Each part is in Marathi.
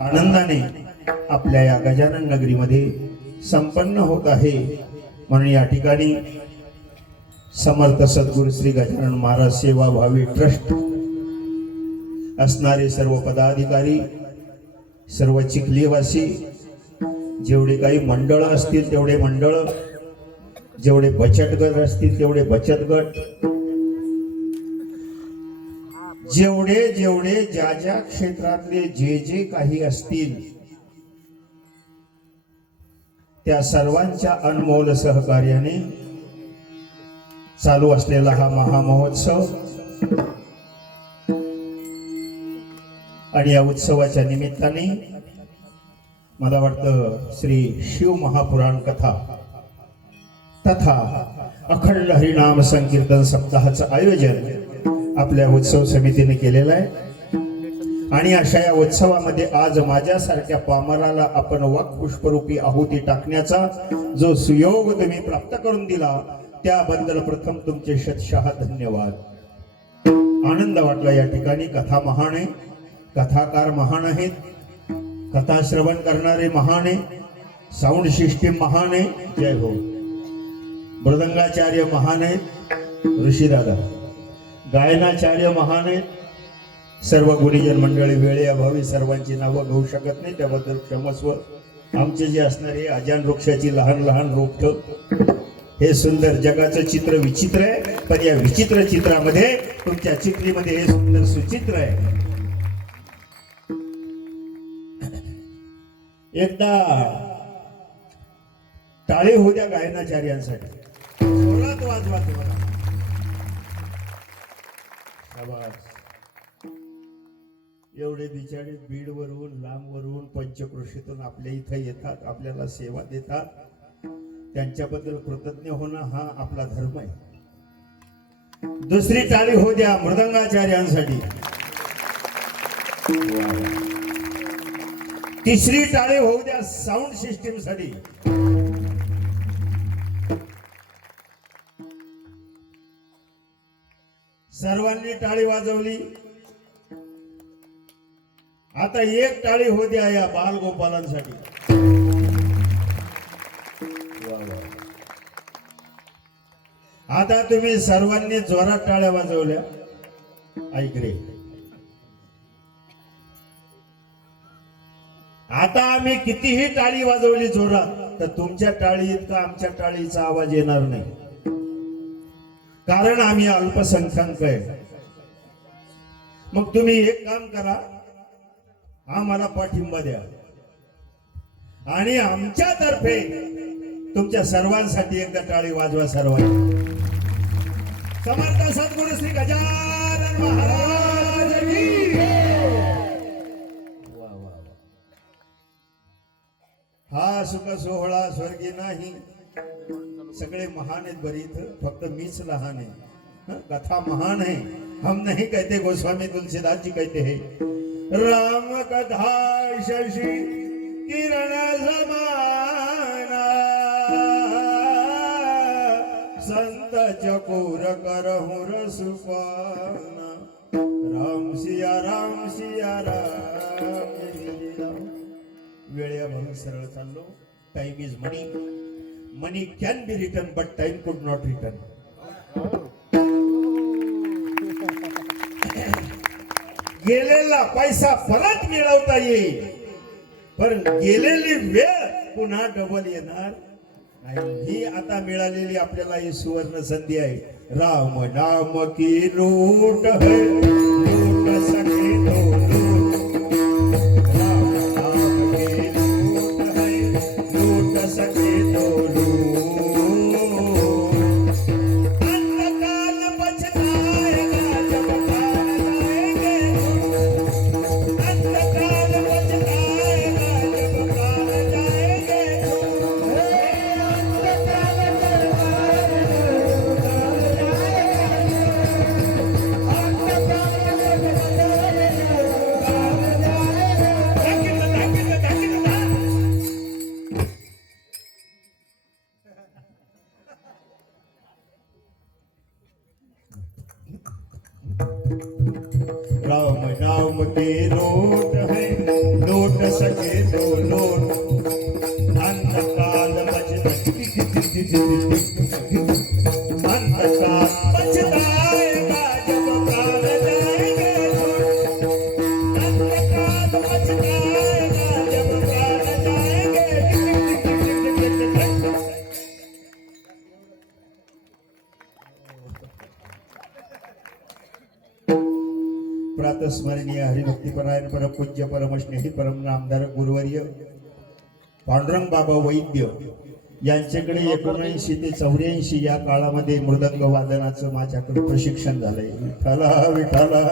आनंदाने आपल्या या गजानन नगरीमध्ये संपन्न होत आहे। म्हणून या ठिकाणी समर्थ सद्गुरू श्री गजानन महाराज सेवा भावी ट्रस्ट असणारे सर्व पदाधिकारी, सर्व चिखलीवासी, जेवढे काही मंडळ असतील तेवढे मंडळ, जेवढे बचत गट असतील तेवढे बचत गट, जेवढे जेवढे ज्या ज्या क्षेत्रातले जे जे काही असतील त्या सर्वांच्या अनमोल सहकार्याने चालू असलेला हा महामहोत्सव आणि या उत्सवाच्या निमित्ताने मला वाटतं श्री शिव महापुराण कथा तथा अखंड हरिनाम संकीर्तन सप्ताहाचं आयोजन आपल्या उत्सव समितीने केलेला आहे। आणि अशा या उत्सवामध्ये आज माझ्यासारख्या पामराला आपण वाक्पुष्परूपी आहुती टाकण्याचा जो सुयोग तुम्ही प्राप्त करून दिला त्याबद्दल प्रथम तुमचे शतशः धन्यवाद। आनंद वाटला। या ठिकाणी कथा महान आहे, कथाकार महान आहेत, कथा श्रवण करणारे महान आहे, साऊंड सिस्टीम महान आहे, जय हो, मृदंगाचार्य महान आहेत, ऋषीदादा गायनाचार्य महान आहेत, सर्व गुणीजन मंडळी वेळेअभावी सर्वांची नावं घेऊ शकत नाही त्याबद्दल क्षमस्व। आमचे जे असणारे अजान वृक्षाची लहान लहान रोपट, हे सुंदर जगाचं चित्र विचित्र आहे, पण या विचित्र चित्रामध्ये तुमच्या चित्रीमध्ये हे सुंदर सुचित्र आहे। एकदा टाळे होऊ द्या गायनाचार्यांसाठी, जोरात वाजवा तुम्हाला। एवढे बिचारे बीड वरून लांब वरून पंचक्रोशीतून आपल्या इथं येतात, आपल्याला सेवा देतात, त्यांच्याबद्दल कृतज्ञ होणं हा आपला धर्म आहे। दुसरी टाळी हो द्या मृदंगाचार्यांसाठी, तिसरी टाळी होऊ द्या साऊंड सिस्टीम साठी, सर्वांनी टाळी वाजवली। आता एक टाळी हो द्या या बालगोपालांसाठी। आता तुम्ही सर्वांनी जोरात टाळ्या वाजवल्या, ऐक रे। आता आम्ही कितीही टाळी वाजवली जोरात तर तुमच्या टाळी इतका आमच्या टाळीचा आवाज येणार नाही, कारण आम्ही अल्पसंख्याक आहे। मग तुम्ही एक काम करा, आम्हाला पाठिंबा द्या आणि आमच्यातर्फे तुमच्या सर्वांसाठी एकदा टाळी वाजवा सर्वांनी। समर्थ सद्गुरू श्री गजानन महाराज की वा वा वा। हा सुख सोहळा स्वर्गी नाही, सगळे महान आहेत बरी, इथं फक्त मीच लहान आहे। कथा महान है, हम नहीं कहते, गोस्वामी तुलसीदास जी कहते हैं, राम कथा शशि किरण समाना, संत चकोर करहु रसपाना, राम सिया राम सिया राम। वेळेअभावी सरळ चाललो। Time is money, money can be return but time कुड नॉट रिटर्न। गेलेला पैसा परत मिळवता येईल, पण गेलेली वेळ पुन्हा डबल येणार नाही। ही आता मिळालेली आपल्याला ही सुवर्ण संधी आहे। राम नाम की लूट है, लूट सके तो लूट, राम नाम की लूट है, लूट सके तो लूट। सके बोलो अंतकाल अंतकाल बचताएगा जब प्राण जाएंगे अंतकाल बचताएगा जब प्राण जाएंगे। प्रातस्मरणीय हरिभक्तीपरायण परमपूज्य परमस्नेही परम नामधार गुरुवर्य पांडुरंग बाबा वैद्य यांच्याकडे 19 ते 84 या काळामध्ये मृदंग वादनाचं माझ्याकडे प्रशिक्षण झालंय. विठाला विठाला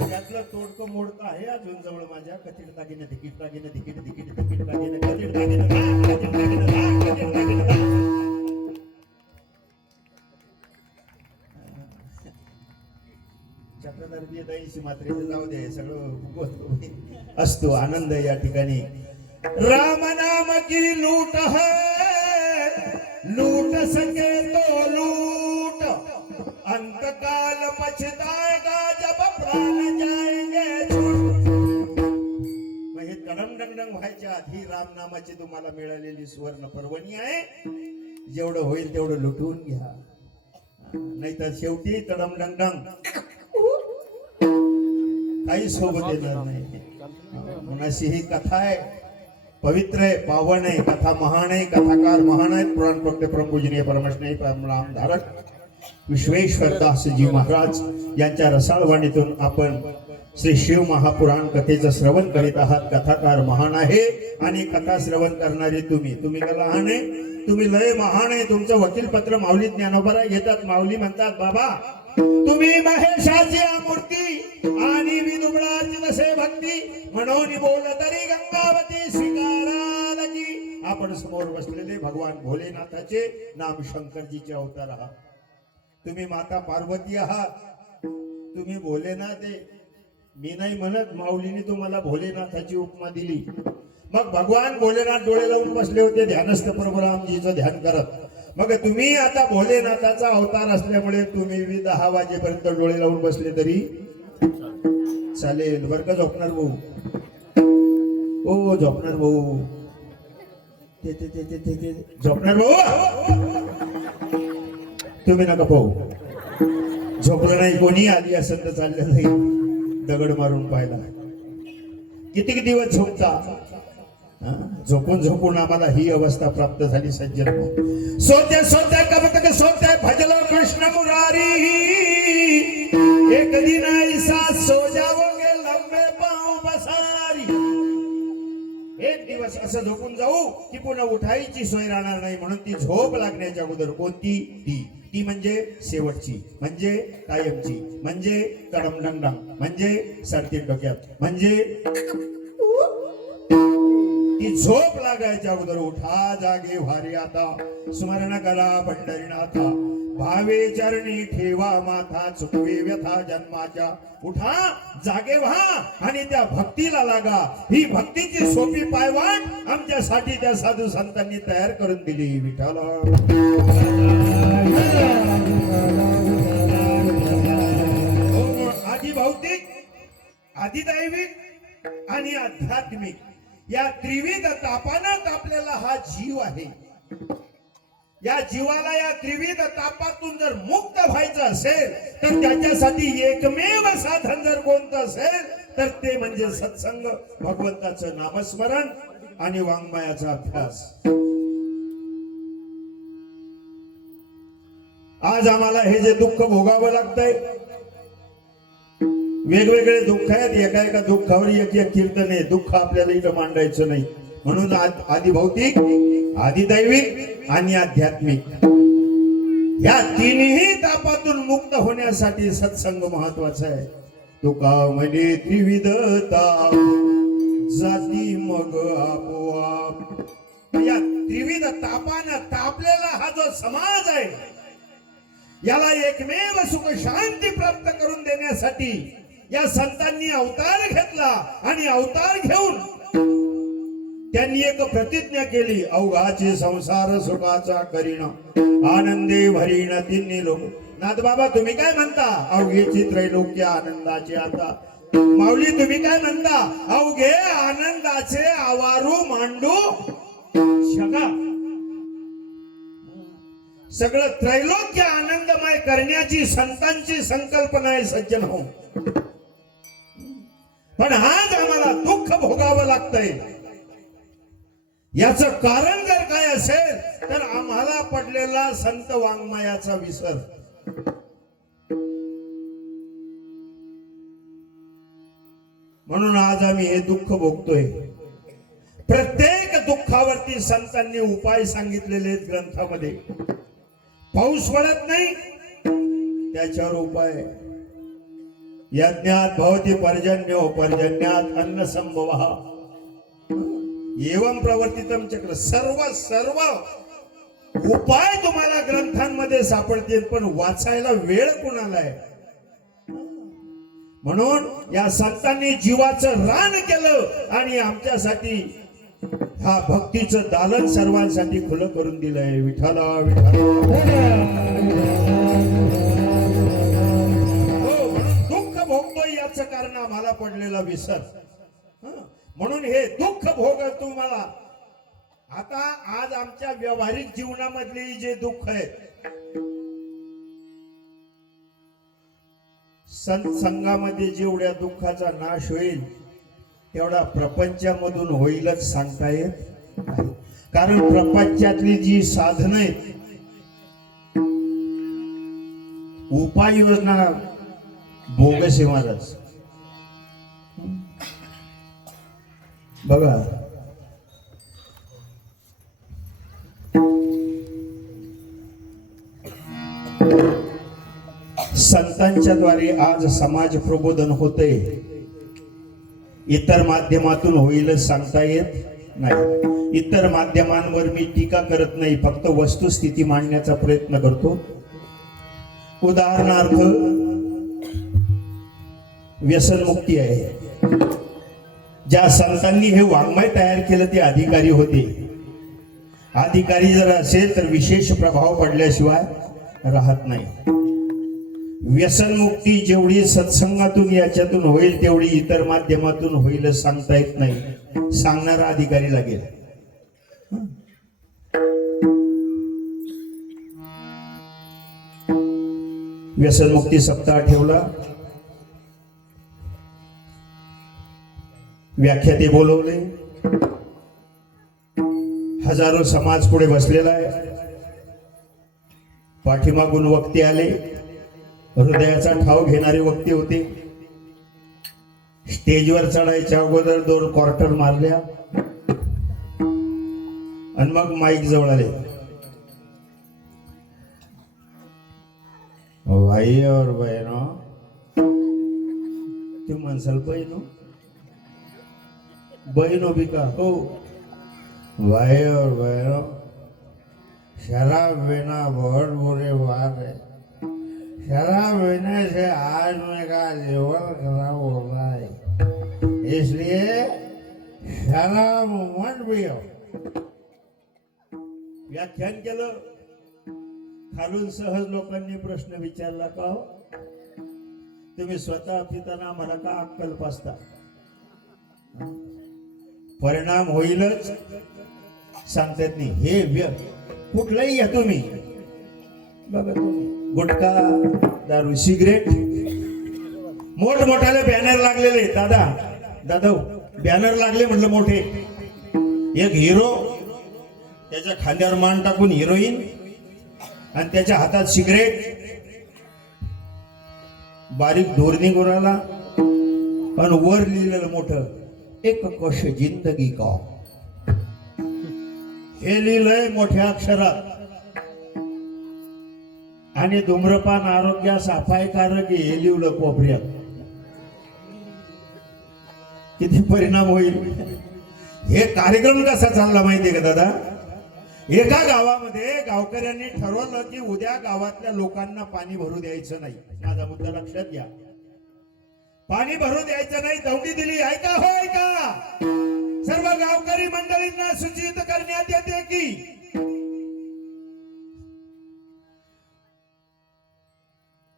त्यातलं तोडकं मोडकं आहे अजून जवळ माझ्या. कथिड दागिने तिकीट दागिने तिकीट तिकीट तिकीट दागिने कथिड दागिने कथिड दागिने चक्रधरबी दहीशी मात्र जाऊ दे सगळं असतो आनंद या ठिकाणी. राम नाम की लूट है लूट सके तो लूट अंतकाल पछताएगा जब प्राण जाएंगे छूट. मग हे तडम डंगडंग व्हायच्या आधी राम नामाची तुम्हाला मिळालेली सुवर्ण पर्वणी आहे. जेवढं होईल तेवढं लुटून घ्या, नाहीतर शेवटी तडम डंगडंग काही सोबत येणार नाही. म्हणून ही कथा आहे, पवित्र आहे, पावन आहे, कथा महान आहे, कथाकार महान आहेत. पुराण प्रवक्ते परमपूजनीय परमस्नेही परमनाम धारक विश्वेश्वर दासजी महाराज यांच्या रसाळवाणीतून आपण श्री शिव महापुराण कथेचं श्रवण करीत आहात. कथाकार महान आहे आणि कथा श्रवण करणारे तुम्ही का लहान आहे? तुम्ही लय महान आहे. तुमचं वकील पत्र माऊली ज्ञानोबा घेतात. माऊली म्हणतात बाबा तुम्ही महेशाची मूर्ती आणि विदुबळाची नसे भक्ती म्हणून बोल तरी गंगावती स्वीकाराची. आपण समोर बसलेले भगवान भोलेनाथाचे नाम शंकरजीचे अवतार आहात. तुम्ही माता पार्वती आहात. तुम्ही भोलेनाथ आहे. मी नाही म्हणत, माऊलीने तुम्हाला भोलेनाथाची उपमा दिली. मग भगवान भोलेनाथ डोळे लावून बसले होते ध्यानस्थ परशुरामजीचं ध्यान करत. मग तुम्ही आता भोलेनाथाचा अवतार असल्यामुळे तुम्ही 10 वाजेपर्यंत डोळे लावून बसले तरी चालेल बरं का. झोपणार भाऊ, ओ झोपणार भाऊ, ते ते ते ते ते झोपणार भाऊ, तुम्ही नका पाहू. झोपलं नाही कोणी, आधी असं तर चाललं नाही. दगड मारून पाहिला. किती दिवस झोपता? झोपून झोपून आम्हाला ही अवस्था प्राप्त झाली. सज्जन सोते सोते कब तक सोते भजलो कृष्ण मुरारी एक दिन ऐसा सो जाओगे लंबे पांव बसारी. एक दिवस असं झोपून जाऊ की पुन्हा उठायची सोय राहणार नाही. म्हणून ती झोप लागण्याच्या अगोदर कोणती ती म्हणजे शेवटची, म्हणजे कायमची, म्हणजे तडमडंगडंग, म्हणजे सरती डोक्यात, म्हणजे ती झोप लागायच्या अगोदर उठा जागे व्हारी आता स्मरण करा पंढरीनाथा भावे चरणी ठेवा माथा चुकवे व्यथा जन्माच्या. उठा जागे व्हा आणि त्या भक्तीला लागा. ही भक्तीची सोपी पायवाट आमच्यासाठी त्या साधू संतांनी तयार करून दिली. विठाला आधी भौतिक, आधी दैविक आणि आध्यात्मिक या त्रिविध तापानं तापलेला हा जीव आहे. या जीवाला या त्रिविध तापातून जर मुक्त व्हायचं असेल तर त्याच्यासाठी एकमेव साधन जर कोणतं असेल तर ते म्हणजे सत्संग, भगवंताचं नामस्मरण आणि वाङ्मयाचा अभ्यास. आज आम्हाला हे जे दुःख भोगावं लागतंय, वेगवेगळे दुःख आहेत. एका दुःखावर एक कीर्तन आहे. दुःख आपल्याला इथं मांडायचं नाही. म्हणून आधी भौतिक, आधी दैविक आणि आध्यात्मिक या तिन्ही तापातून मुक्त होण्यासाठी सत्संग महत्वाचा आहे. तुका म्हणे त्रिविध ताप जाती मग आपोआप. या त्रिविध तापानं तापलेला हा जो समाज आहे याला एकमेव सुख शांती प्राप्त करून देण्यासाठी या संतांनी अवतार घेतला आणि अवतार घेऊन त्यांनी एक प्रतिज्ञा केली. अवघाचे संसार सुखाचा करीण आनंदे भरीण तिन्ही लोक नाथबाबा तुम्ही काय म्हणता? अवघे त्रैलोक्य आनंदाचे आता. माऊली तुम्ही काय म्हणता? अवघे आनंदाचे आवारू मांडू जगा. सगळं त्रैलोक्य आनंदमय करण्याची संतांची संकल्पना आहे सज्जन हो. पण आज आम्हाला दुःख भोगावं लागतंय. याचं कारण जर काय असेल तर आम्हाला पडलेला संत वाङ्मयाचा विसर. म्हणून आज आम्ही हे दुःख भोगतोय. प्रत्येक दुःखावरती संतांनी उपाय सांगितलेले आहेत ग्रंथामध्ये. पाऊस पडत नाही त्याच्यावर उपाय. यज्ञात भवति पर्जन्यो पर्जन्यात अन्न संभवः एवं प्रवर्तितम चक्र. सर्व उपाय तुम्हाला ग्रंथांमध्ये सापडतील, पण वाचायला वेळ कुणाला आहे? म्हणून या संतांनी जीवाचं रान केलं आणि आमच्यासाठी हा भक्तीचं दालन सर्वांसाठी खुलं करून दिलंय. विठ्ठला विठ्ठला. हो, म्हणून दुःख भोगतोय याचं कारण आम्हाला पडलेला विसर. म्हणून हे दुःख भोग तुम्हाला आता आज आमच्या व्यावहारिक जीवनामधले जे दुःख आहेत, संत संघामध्ये जेवढ्या दुःखाचा नाश होईल तेवढा प्रपंचामधून होईलच सांगता येत नाही. कारण प्रपंचातली जी साधनं आहेत, उपाययोजना बोगस आहे महाराज. बघा संतांच्या द्वारे आज समाज प्रबोधन होते. इतर माध्यमातून होईलच सांगता येत नाही. इतर माध्यमांवर मी टीका करत नाही, फक्त वस्तुस्थिती मांडण्याचा प्रयत्न करतो. उदाहरणार्थ व्यसनमुक्ती आहे. ज्या संतांनी हे वाङ्मय तयार केलं ते अधिकारी होते. अधिकारी जर असेल तर विशेष प्रभाव पडल्याशिवाय राहत नाही. व्यसनमुक्ती जेवढी सत्संगातून याच्यातून होईल तेवढी इतर माध्यमातून होईल सांगता येत नाही. सांगणारा अधिकारी लागेल. व्यसनमुक्ती सप्ताह ठेवला, व्याख्याते बोलवले, हजारो समाज पुढे बसलेला आहे. पाठीमागून वक्ते आले, हृदयाचा ठाव घेणारे वक्ते होते. स्टेजवर चढायच्या अगोदर 2 क्वार्टर मारल्या आणि मग माईक जवळ आले. भाई और बहनों, तू म्हणसाल बहिणो बहिणो भी का हो. भाई और बहनों, शराब पीना बहुत बुरी बात है. शराब पीने से आज मेरा लीवर खराब हो रहा है, इसलिए शराब मत पियो. व्याख्यान केलं. खालून सहज लोकांनी प्रश्न विचारला, का हो तुम्ही स्वतः पिताना मला का अक्कल पासता? परिणाम होईलच सांगतात नाही. हे कुठलाही घ्या तुम्ही, बघा तुम्ही, गुटखा, दारू, सिगरेट, मोठमोठाले बॅनर लागलेले. दादा बॅनर लागले म्हटलं मोठे. एक हिरो, त्याच्या खांद्यावर मान टाकून हिरोईन आणि त्याच्या हातात सिगरेट, बारीक धोरणी गुराला आणि वर लिहिलेलं मोठं, एक कश जिंदगी का. हे लिहिलंय मोठ्या अक्षरात. आणि धूम्रपान आरोग्यास अपायकारक हे लिहिलं कोपऱ्यात. किती परिणाम होईल. हे कार्यक्रम कसा चालला माहितीये का दादा? एका गावामध्ये गावकऱ्यांनी ठरवलं की उद्या गावातल्या लोकांना पाणी भरू द्यायचं नाही. माझा मुद्दा लक्षात घ्या. पाणी भरू द्यायचं नाही, दौंडी दिली. ऐका हो ऐका, सर्व गावकरी मंडळींना सूचित करण्यात येते की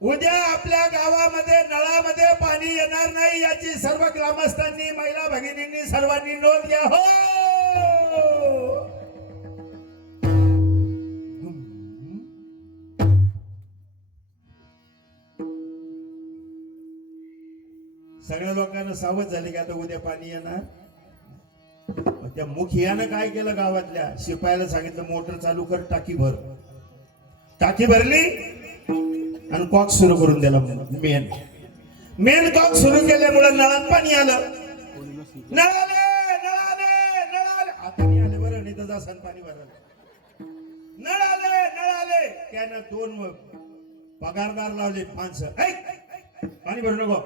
उद्या आपल्या गावामध्ये नळामध्ये पाणी येणार नाही याची सर्व ग्रामस्थांनी महिला भगिनींनी सर्वांनी नोंद घ्या हो. सगळ्या लोकांना सावध झाले की आता उद्या पाणी येणार. त्या मुखियानं काय केलं, गावातल्या शिपायाला सांगितलं मोटर चालू कर, टाकी भर. टाकी भरली आणि कॉक सुरू करून दिला. मेन कॉक सुरू केल्यामुळे नळात पाणी आलं. नळाले नळाले नळाले आता नाही आले बरं, नाही तर जासन पाणी भरायला. नळाले नळाले त्यानं 2 पगारदार लावले माणसं. पाणी भरू नको,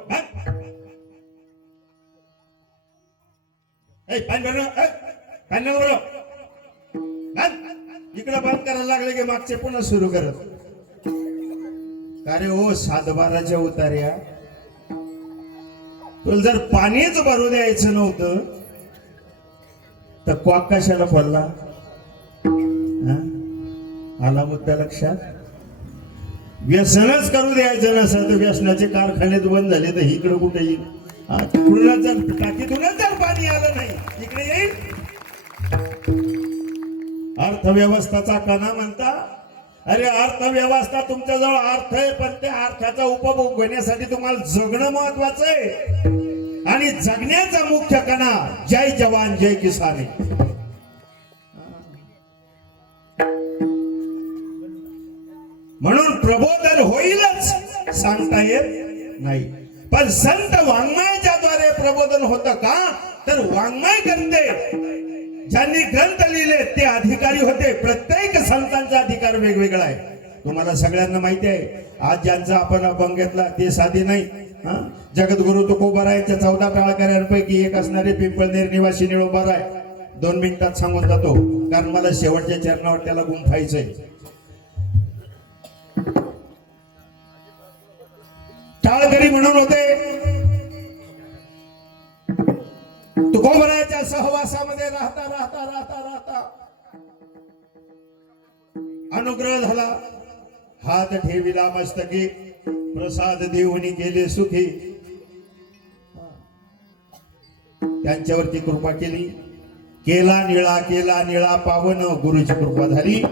पाणी भरणं पाणी नको भरू. इकडे बंद करायला लागले की मागचे पुन्हा सुरू करत. अरे हो सातबाराच्या उतार्या, तुला जर पाणीच भरू द्यायचं नव्हतं तर कॉक कशाला खोलला? आला मुद्दा लक्षात. व्यसनच करू द्यायचं नसतं तर व्यसनाचे कारखानेच बंद झाले तर इकडे कुठे येईल? जर टाकीतूनच जर पाणी आलं नाही इकडे येईल. अर्थव्यवस्थाचा कणा म्हणता. अरे अर्थव्यवस्था तुमच्याजवळ अर्थ आहे, पण त्या अर्थाचा उपभोग घेण्यासाठी तुम्हाला जगणं महत्वाचं आहे. आणि जगण्याचा मुख्य कणा जय जवान जय किसान आहे. म्हणून प्रबोधन होईलच सांगता येत नाही, पण संत वाङ्मयाच्या द्वारे प्रबोधन होतं का? तर वाङ्मय करते ज्यांनी ग्रंथ लिहिले ते अधिकारी होते. प्रत्येक संतांचा अधिकार वेगवेगळा आहे. तुम्हाला सगळ्यांना माहिती आहे. आज ज्यांचा आपण अभंग घेतला ते साधे नाही. जगद्गुरु तुकोबारायांच्या 14 टाळकऱ्यांपैकी एक असणारे पिंपळनेर निवासी निळोबाराय 2 मिनिटात सांगून जातो, कारण मला शेवटच्या चरणावर त्याला गुंफायचंय. टाळकरी म्हणून होते. तुकोबारायांच्या सहवासामध्ये राहता राहता राहता राहता अनुग्रह झाला. हात ठेविला मस्तकी, प्रसाद देऊनी केले सुखी. त्यांच्यावरती कृपा केली. केला निळा पावन, गुरुची कृपा झाली,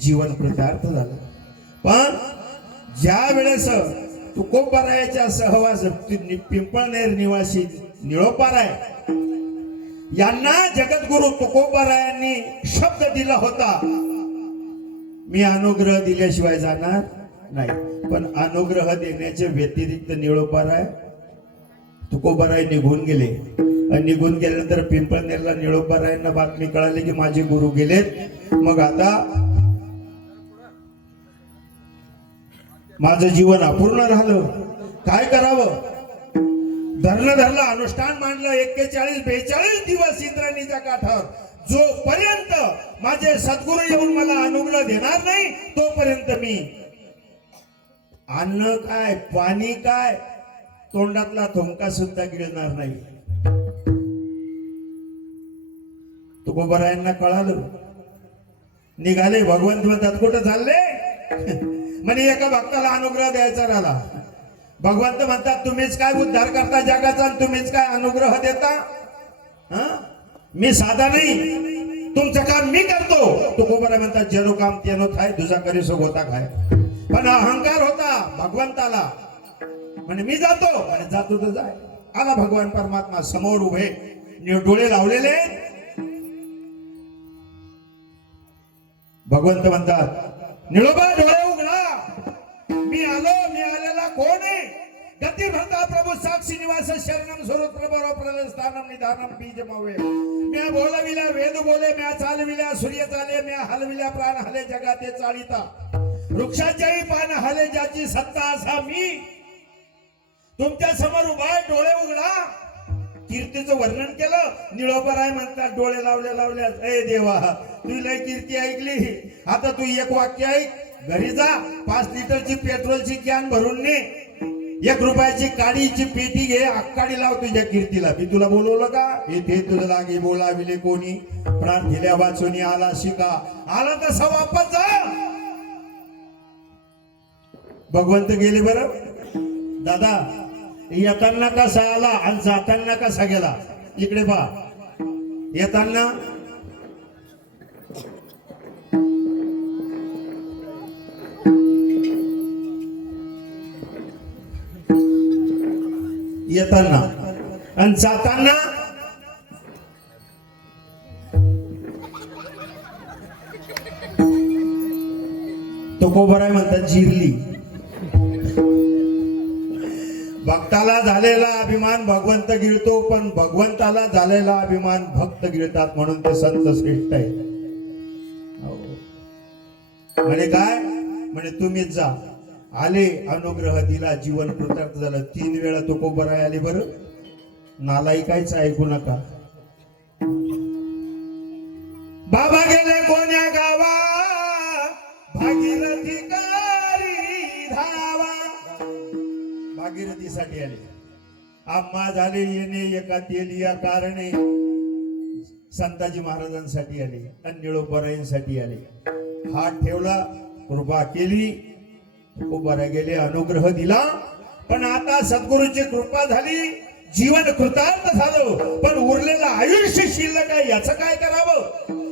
जीवन कृतार्थ झालं. पण ज्या वेळेस तुकोबारायाच्या सहवास पिंपळनेर निवासी निळोबाराय यांना जगद्गुरु तुकोबारायांनी शब्द दिला होता, मी अनुग्रह दिल्याशिवाय जाणार नाही. पण अनुग्रह देण्याच्या व्यतिरिक्त निळोबाराय तुकोबाराय निघून गेले. आणि निघून गेल्यानंतर पिंपळनेरला निळोबारायांना बातमी कळाली की माझे गुरु गेलेत. मग आता माझं जीवन अपूर्ण राहिलं, काय करावं? धरलं अनुष्ठान मांडलं. 41-42 दिवस इंद्रायणीच्या काठावर. जोपर्यंत माझे सद्गुरू येऊन मला अनुग्रह देणार नाही तोपर्यंत मी अन्न काय पाणी काय तोंडातला थुंका सुद्धा गिळणार नाही. तुकोबारायांना कळालं. निघाले. भगवंत म्हणतात कुठं चालले? म्हणे एका भक्ताला अनुग्रह द्यायचा राहिला. भगवंत म्हणतात तुम्हीच काय उद्धार करता जगाचा आणि तुम्हीच काय अनुग्रह देता? मी साधा नाही, तुमचं काम मी करतो. तुकोबाराय म्हणतात जनो काम तेनो थाय, तुझा करी सो होता खाय. पण अहंकार होता भगवंताला. म्हणे मी जातो. आणि जातो तर जाय. आला भगवान परमात्मा समोर उभे, डोळे लावलेले. भगवंत म्हणतात निळोबा डोळे उघडा, मी आलो. मी आलेला कोण आहे? गती भरता प्रभू साक्षी निवास शरणम स्वरूप प्रभो प्रलय स्थानम निधानम बीज मावे. म्या बोलविल्या वेद बोले, म्या चालविल्या सूर्य चाले, म्या हलविल्या प्राण हले जगाते चालिता. वृक्षाच्याही पान हले ज्याची सत्ता असा मी. तुमच्या समोर उभा, डोळे उघडा. कीर्तीचं वर्णन केलं. निळोबाराय म्हणतात डोळे लावल्या ए देवा तू लय कीर्ती ऐकली, आता तू एक वाक्य ऐक. घरी जा, 5 लिटरची पेट्रोलची कॅन भरून ने, 1 रुपयाची काडीची पेटी घे, अक्काडी लाव तुझ्या कीर्तीला. मी तुला बोलवलं का? येथे तुझं लागे बोलाविले कोणी, प्राण दिल्या वाचून आला शिका. आला तसा वापस जा. भगवंत गेले बरं. दादा येताना कसा आला आणि जाताना कसा गेला इकडे पहा. येताना येताना आणि जाताना तो कोबराय म्हणतात जिरली. भक्ताला झालेला अभिमान भगवंत गिळतो, पण भगवंताला झालेला अभिमान भक्त गिळतात, म्हणून ते संत श्रेष्ठ आहे. म्हणे काय म्हणे तुम्हीच जा. आले अनुग्रह दिला जीवन कृतार्थ झालं. 3 वेळा तो कोबराय आले बरं. नालायकायचं ऐकू नका. बाबा गेले कोण्या गावा भागीरथी कारी धावा. भागीरथीसाठी आले. आम्हा झाले येणे एका तेलिया कारणे. संताजी महाराजांसाठी आले आणि निळोबरायांसाठी आले. हात ठेवला, कृपा केली, कोबरा गेले, अनुग्रह दिला. पण आता सद्गुरूची कृपा झाली, जीवन कृतार्थ झालं, पण उरलेलं आयुष्य शिल्लक आहे, याचं काय करावं.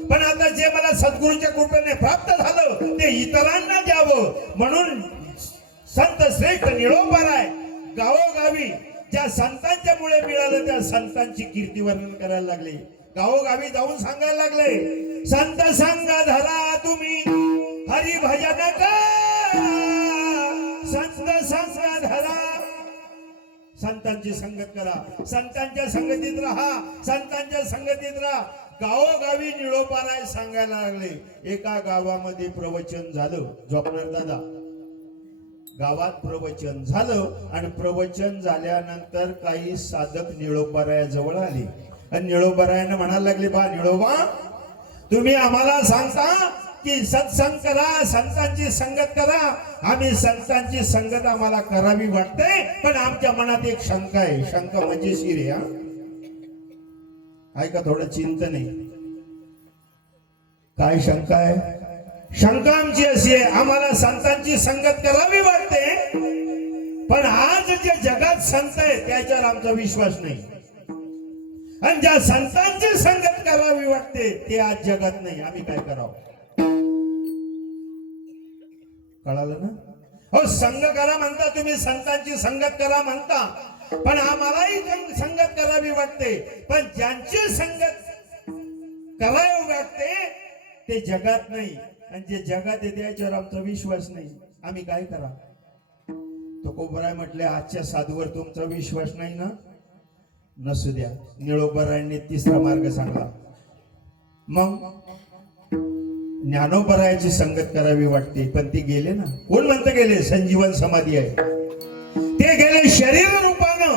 पण आता जे मला सद्गुरूच्या कृपेने प्राप्त झालं ते इतरांना द्यावं, म्हणून संत श्रेष्ठ निळोबाराय गावोगावी ज्या संतांच्या मुळे मिळालं त्या संतांची कीर्ती वर्णन करायला लागले. गावोगावी जाऊन सांगायला लागले, संत संग धरा तुम्ही हरी भजन करा. संत संग धरा, संतांची संगत करा, संतांच्या संगतीत राहा, संतांच्या संगतीत राहा. गावोगावी निळोबाराय सांगायला लागले. एका गावामध्ये प्रवचन झालं. झोपणार दादा. गावात प्रवचन झालं आणि प्रवचन झाल्यानंतर काही साधक निळोबारायाजवळ आले आणि निळोबारायाने म्हणायला लागले, बा निळोबा तुम्ही आम्हाला सांगता की सत्संग करा, संतांची संगत करा. आम्ही संतांची संगत आम्हाला करावी वाटते, पण आमच्या मनात एक शंका आहे. शंका मजेशीर आहे. ऐका, थोडं चिंतन आहे. काय शंका आहे? शंका आमची अशी आहे, आम्हाला संतांची संगत करावी वाटते, पण आज जे जगात संत आहे त्याच्यावर आमचा विश्वास नाही. आणि ज्या संतांची संगत करावी वाटते ते आज जगात नाही. आम्ही काय करावं? कळालं ना? हो, संग करा म्हणता तुम्ही, संतांची संगत करा म्हणता, पण आम्हालाही संगत करावी वाटते, पण ज्यांची संगत करावी वाटते ते जगात नाही, आणि जे जगात आहे त्याच्यावर आमचा विश्वास नाही. आम्ही काय करा? तो कोबराय म्हटले, आजच्या साधूवर तुमचा विश्वास नाही ना, नसू द्या. निळोबरायांनी 3रा मार्ग सांगला. मग ज्ञानोबरायाची संगत करावी वाटते, पण ते गेले ना. कोण म्हणतं गेले? संजीवन समाधी आहे. ते गेले शरीर रूपानं,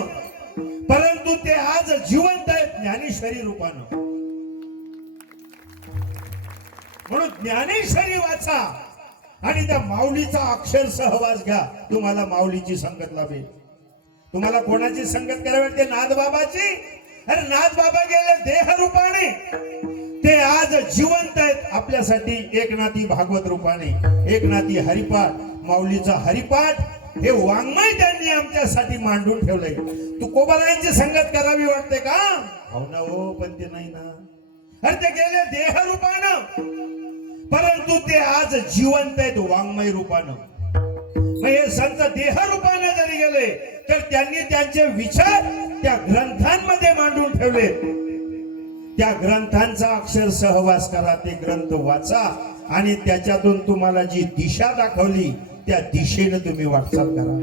परंतु ते आज जिवंत आहेत ज्ञानेश्वरी रूपानं. म्हणून ज्ञानेश्वरी वाचा आणि त्या माऊलीचा अक्षर सहवास घ्या. तुम्हाला माऊलीची संगत लाभेल. तुम्हाला कोणाची संगत करावी वाटते? नाथबाबाची. अरे नाथबाबा गेले देह रूपाने, ते आज जिवंत आहेत आपल्यासाठी एकनाथी भागवत रूपाने. एकनाथी हरिपाठ, माऊलीचा हरिपाठ हे वाङ्मय त्यांनी आमच्यासाठी मांडून ठेवलंय. तू कोबरायांची संगत करावी वाटते का? हो ना, हो, पण ते नाही ना. अरे ते गेले देह रूपानं, परंतु ते आज जिवंत आहेत वाङ्मय रूपानं. मग हे संत देह रूपाने जरी गेले तर त्यांनी त्यांचे विचार त्या ग्रंथांमध्ये मांडून ठेवले. त्या ग्रंथांचा अक्षर सहवास करा, ते ग्रंथ वाचा आणि त्याच्यातून तुम्हाला जी दिशा दाखवली त्या दिशेने तुम्ही वाटचाल करा.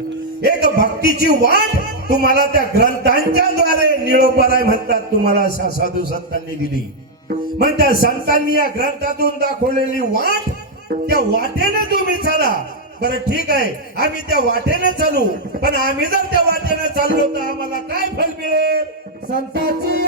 एक भक्तीची वाट तुम्हाला त्या ग्रंथांच्या द्वारे निळोबाराय म्हणतात तुम्हाला साधू संतांनी दिली. मग त्या संतांनी या ग्रंथातून दाखवलेली वाट, त्या वाटेने तुम्ही चला. बरं ठीक आहे, आम्ही त्या वाटेने चालू, पण आम्ही जर त्या वाटेने चाललो तर आम्हाला काय फल मिळेल? संतांची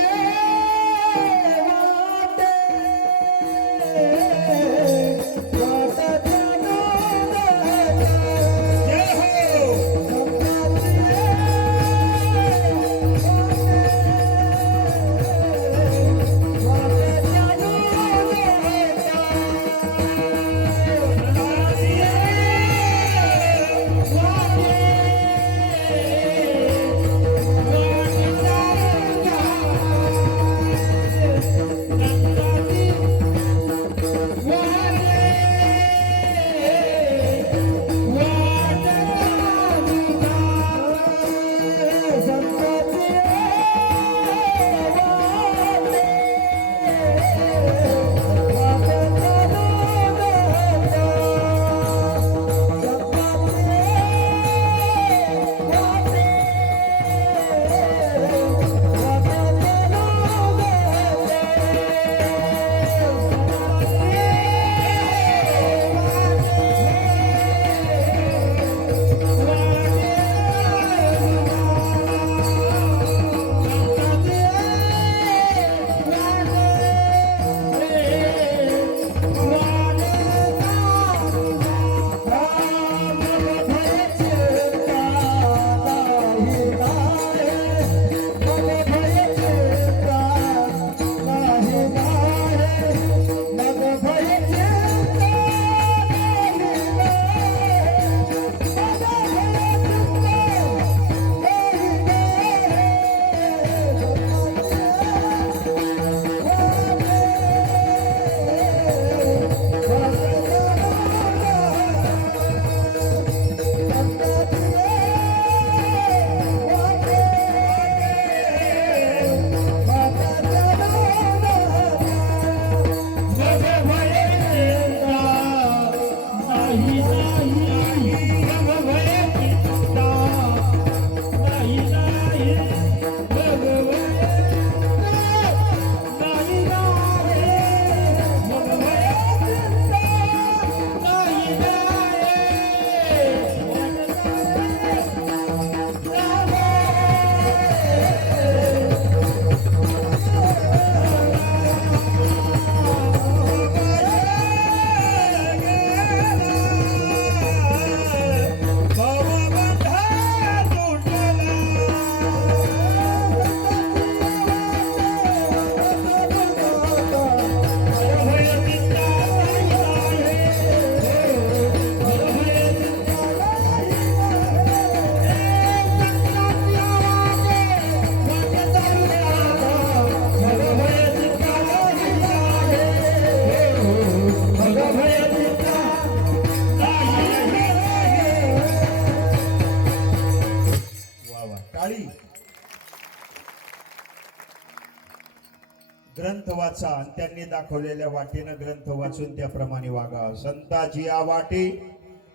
ग्रंथ वाचा आणि त्यांनी दाखवलेल्या वाटेनं ग्रंथ वाचून त्याप्रमाणे वागा. संताची या वाटे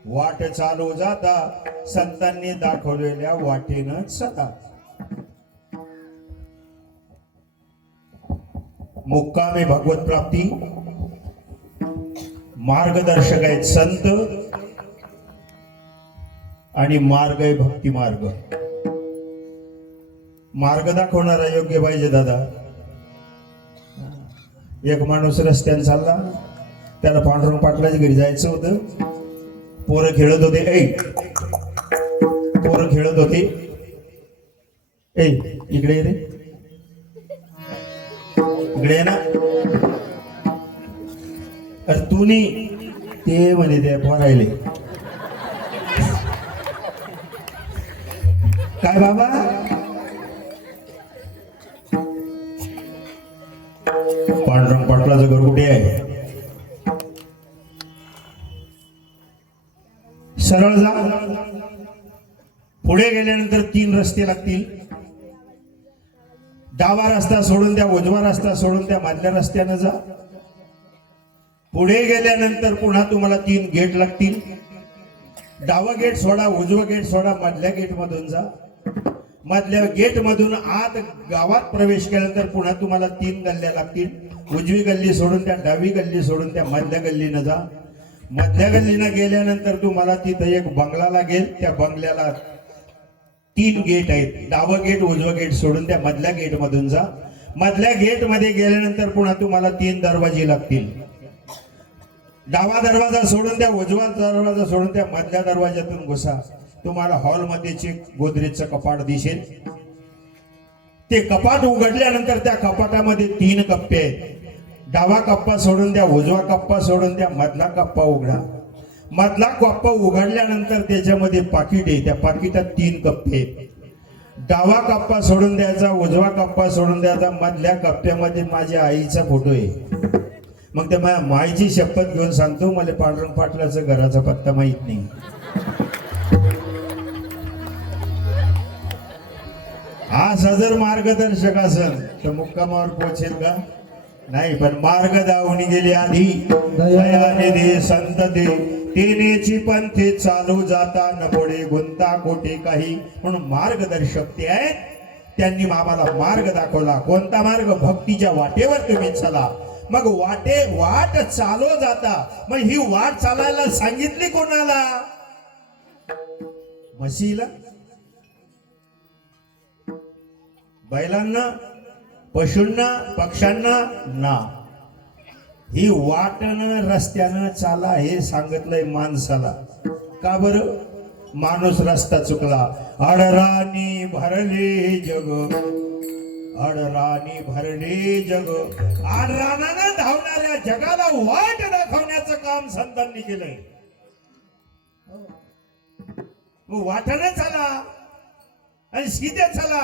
वाट चालू जाता, संतांनी दाखवलेल्या वाटेनं चला. मुक्कामे भगवत प्राप्ती. मार्गदर्शक आहेत संत आणि मार्ग आहे भक्ती मार्ग. मार्ग दाखवणारा योग्य पाहिजे दादा. एक माणूस रस्त्याने चालला, त्याला पांडुरंग पाटलाच्या घरी जायचं होतं. पोरं खेळत होते. पोरं खेळत होते. इकडे रे, इकडे ना. अरे तू नाही ते म्हणे ते पोरायले. काय बाबा, पांडुरंग पाटलाचं घर कुठे आहे? सरळ जा. पुढे गेल्यानंतर 3 रस्ते लागतील. डावा रस्ता सोडून द्या, उजवा रस्ता सोडून द्या, मधल्या रस्त्यानं जा. पुढे गेल्यानंतर पुन्हा तुम्हाला 3 गेट लागतील. डावा गेट सोडा, उजवा गेट सोडा, मधल्या गेट मधून जा. मधल्या गेट मधून आत गावात प्रवेश केल्यानंतर पुन्हा तुम्हाला 3 गल्ल्या लागतील. उजवी गल्ली सोडून त्या, डावी गल्ली सोडून त्या, मधल्या गल्लीनं जा. मधल्या गल्लीनं गेल्यानंतर तुम्हाला तिथं एक बंगला लागेल. त्या बंगल्याला 3 गेट आहेत. डावं गेट, उजवं गेट सोडून त्या मधल्या गेट मधून जा. मधल्या गेट मध्ये गेल्यानंतर पुन्हा तुम्हाला 3 दरवाजे लागतील. डावा दरवाजा सोडून द्या, उजवा दरवाजा सोडून त्या, मधल्या दरवाजातून घुसा. तुम्हाला हॉलमध्येच गोदरेजचं कपाट दिसेल. ते कपाट उघडल्यानंतर त्या कपाटामध्ये 3 कप्पे आहेत. डावा कप्पा सोडून द्या, उजवा कप्पा सोडून द्या, मधला कप्पा उघडा. मधला कप्पा उघडल्यानंतर त्याच्यामध्ये पाकिट आहे. त्या पाकिटात 3 कप्पे आहेत. डावा कप्पा सोडून द्यायचा, उजवा कप्पा सोडून द्यायचा. मधल्या कप्प्यामध्ये माझ्या आईचा फोटो आहे. मग ते माझ्या माईची शपथ घेऊन सांगतो, मला पांडुरंग पाटलाचं घराचा पत्ता माहित नाही. आज जर मार्गदर्शक असेल तर मुक्कामावर पोहोचेल का? नाही. पण मार्ग दावणी गेली आधी. दयाने दे संत दे, तेनेची पंथे चालू जाता, न पुढे गुंता कोठे काही. म्हणून मार्गदर्शक ते आहेत. त्यांनी आम्हाला मार्ग दाखवला. कोणता मार्ग? भक्तीच्या वाटेवर तुम्ही चला. मग वाट चालू जाता. मग ही वाट चालायला सांगितली कोणाला? म्हशीला, बैलांना, पशूंना, पक्ष्यांना ना. ही वाटनं रस्त्यानं चाला हे सांगितलंय माणसाला. का बरं? माणूस रस्ता चुकला. अडरानी भरले जग, अडरानी भरले जग. अडरानानं धावणाऱ्या जगाला वाट दाखवण्याचं काम संतांनी केलंय. वाटणं चला आणि सीधे चला.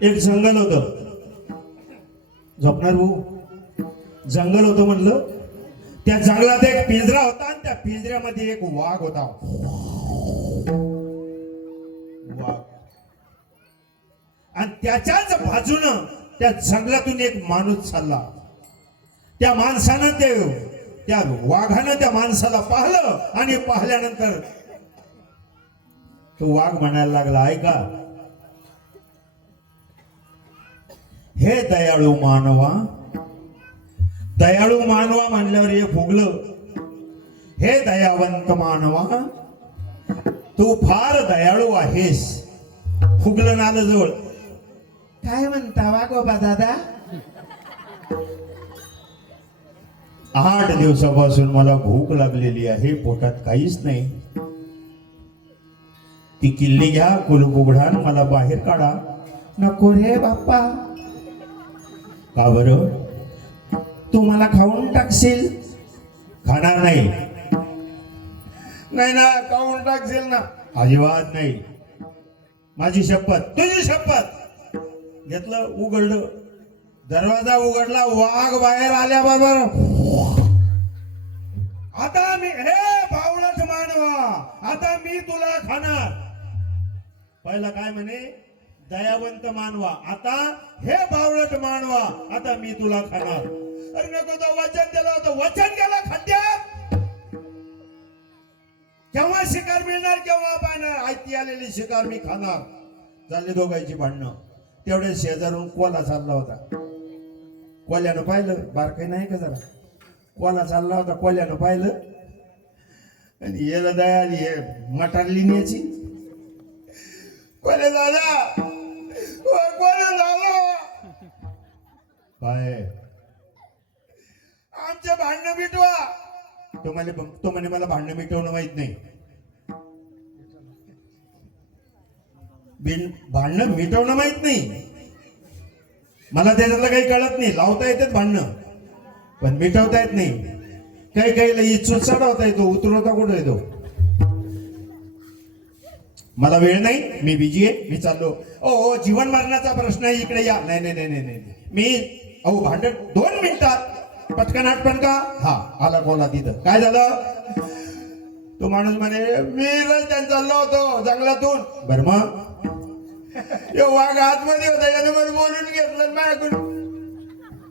एक जंगल होतं. झोपणार भाऊ, जंगल होतं म्हणलं. त्या जंगलात एक पिंजरा होता आणि त्या पिंजऱ्यामध्ये एक वाघ होता. वाघ. आणि त्याच्याच बाजूनं त्या जंगलातून एक माणूस चालला. त्या माणसानं त्या वाघानं त्या माणसाला पाहिलं आणि पाहिल्यानंतर तो वाघ म्हणायला लागला, ऐका हे दयाळू मानवा. दयाळू मानवा म्हणल्यावर हे फुगलं. हे दयावंत मानवा, तू फार दयाळू आहेस. फुगलं नालं जवळ. काय म्हणता वाघोबा दादा? 8 दिवसापासून मला भूक लागलेली आहे, पोटात काहीच नाही. ती किल्ली घ्या, कुलूप उघडा, मला बाहेर काढा. नको रे बाप्पा. का बरं? तू मला खाऊन टाकशील. खाणार नाही. नाही ना, खाऊन टाकशील ना. अजिबात नाही. माझी शपथ, तुझी शपथ. घेतलं, उघडलं, दरवाजा उघडला. वाघ बाहेर आल्याबरोबर आता मी, हे बावळट मानवा, आता मी तुला खाणार. पहिला काय म्हणे, दयावंत मानवा, आता हे बावळट मानवा, आता मी तुला खाणार. अरे नको, तो वचन दिलं होतं, वचन गेलं खड्ड्यात. केव्हा शिकार मिळणार, केव्हा पाहणार, आयती आलेली शिकार मी खाणार. झाले दोघांची भांडणं. तेवढ्या शेजारून कोला चालला होता. कोल्यानं पाहिलं, बारकाई नाही का जरा, कोला चालला होता, कोल्यानं पाहिलं आणि याला दया आली, मटारली न्यायची. कोले दादा, कोले दादा, काय आमचं भांडणं मिटवा. तो म्हणे मला भांडणं मिटवणं माहित नाही. भांडणं मिटवणं माहित नाही, मला त्याच्यातलं काही कळत नाही. लावता येतात भांडणं पण मिटवता येत नाही. काही काही इच्छू चढवता येतो, उतरवता कुठं येतो. मला वेळ नाही, मी बिजी आहे, मी चाललो. ओ जीवन मरणाचा प्रश्न आहे, इकडे या. नाही नाही नाही नाही मी भांडण 2 मिनिटात पटकन आठवण का. हा आला कोला तिथं. काय झालं, तो माणूस म्हणे मी रस्त्याने चाललो होतो जंगलातून. बरं मग वाघ आतमध्ये होता, याने मला बोलून घेतलं माझ्याकडून.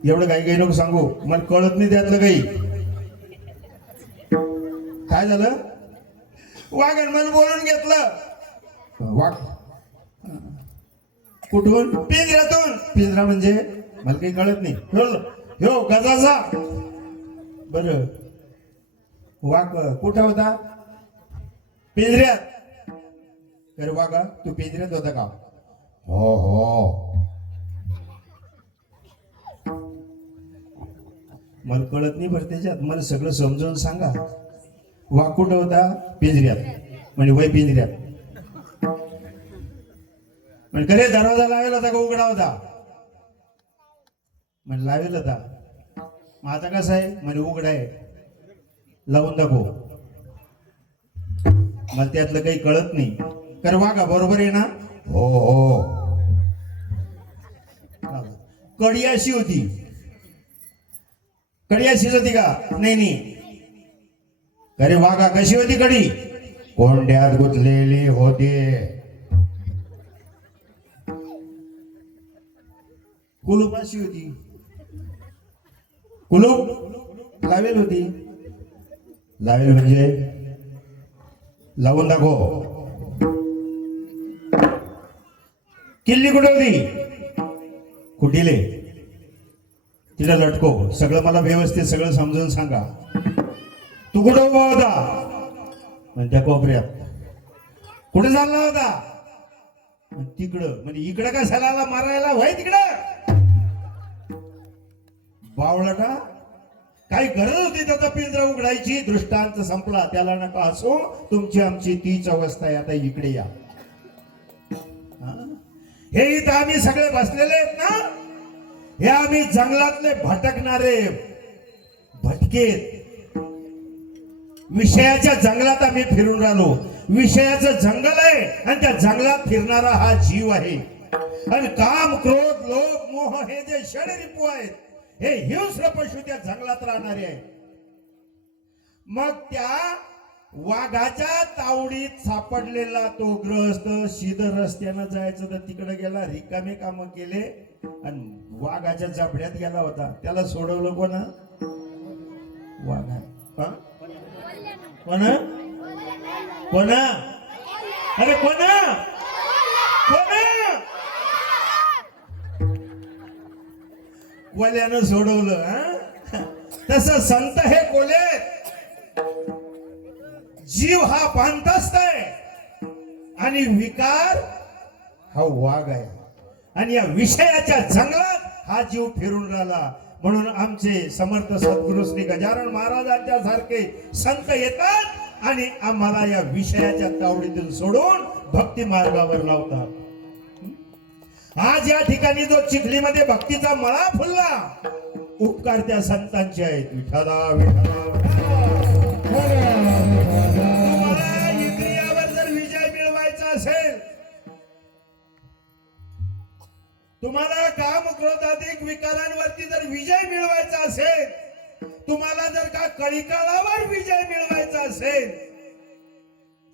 एवढं काही नको सांगू, मला कळत नाही त्यातलं काही. काय झालं, वाघाने मला बोलून घेतलं. वाघ कुठून, पिंजऱ्यातून. पिंजरा म्हणजे मला काही कळत नाही. हो गजाचा. बर वाघ कुठं होता, पिंजऱ्यात. अरे वाघा तू पिंजऱ्यात होता का. हो मला कळत नाही बरं त्याच्यात, मला सगळं समजावून सांगा. वाघ कुठं होता, पिंजऱ्यात. म्हणजे वय पिंजऱ्यात म्हणजे खरे दरवाजा लावेल होता का उघडा होता. म्हणजे लावेल होता. मग आता कसं आहे, म्हणजे उघडा आहे, लावून दाखव. मला त्यातलं काही कळत नाही. कारण वाघा बरोबर आहे ना. हो कडी अशी होती, कडी अशीच होती का. नाही अरे वाघा कशी होती कडी, कोंड्यात गुंतलेली होती. कुलूप अशी होती, कुलूप लावेल होती. लावेल म्हणजे लावून दाखव. किल्ली कुठे होती, कुठीले तिला लटको. सगळं मला व्यवस्थित सगळं समजून सांगा. तू कुठं उभा होता, त्या कोपऱ्यात. कुठे चालला होता, तिकडं. म्हणजे इकडं का सलाला मारायला व्हाय तिकडं. बावळटा काही गरज होती त्याचा पिंजरा उघडायची. दृष्टांत संपला, त्याला नका असो. तुमची आमची तीच अवस्था आहे. आता इकडे या. हे इथं आम्ही सगळे बसलेले आहेत ना, हे आम्ही जंगलातले भटकणारे भटकेत. विषयाच्या जंगलात आम्ही फिरून राहिलो. विषयाचं जंगल आहे आणि त्या जंगलात फिरणारा हा जीव आहे. आणि काम क्रोध लोभ मोह हे जे षडरिपू आहेत, हे हिंस्र पशु त्या जंगलात राहणारे आहेत. मग त्या वाघाच्या तावडीत सापडलेला तो ग्रहस्थ सीध रस्त्यानं जायचं तर तिकडे गेला, रिकामे काम केले आणि वाघाच्या जबड्यात गेला होता. त्याला सोडवलं कोण, वाघा. कोण कोण, अरे कोण कोल्यानं सोडवलं. तसं संत हे कोले. जीव हा पांतस्त आहे आणि विकार हा वाघ आहे. आणि या विषयाच्या जंगलात हा जीव फिरून राहिला. म्हणून आमचे समर्थ सद्गुरू श्री गजानन महाराजांच्या सारखे संत येतात आणि आम्हाला या विषयाच्या तावडीतून सोडून भक्ती मार्गावर लावतात. आज या ठिकाणी जो चिखलीमध्ये भक्तीचा मळा फुलला, उपकार त्या संतांचे आहेत. विठ्ठला विठ्ठला. तुम्हाला इंद्रियावर जर विजय मिळवायचा असेल, तुम्हाला काम क्रोधाधिक विकारांवरती जर विजय मिळवायचा असेल, तुम्हाला जर का कलिकाळावर विजय मिळवायचा असेल,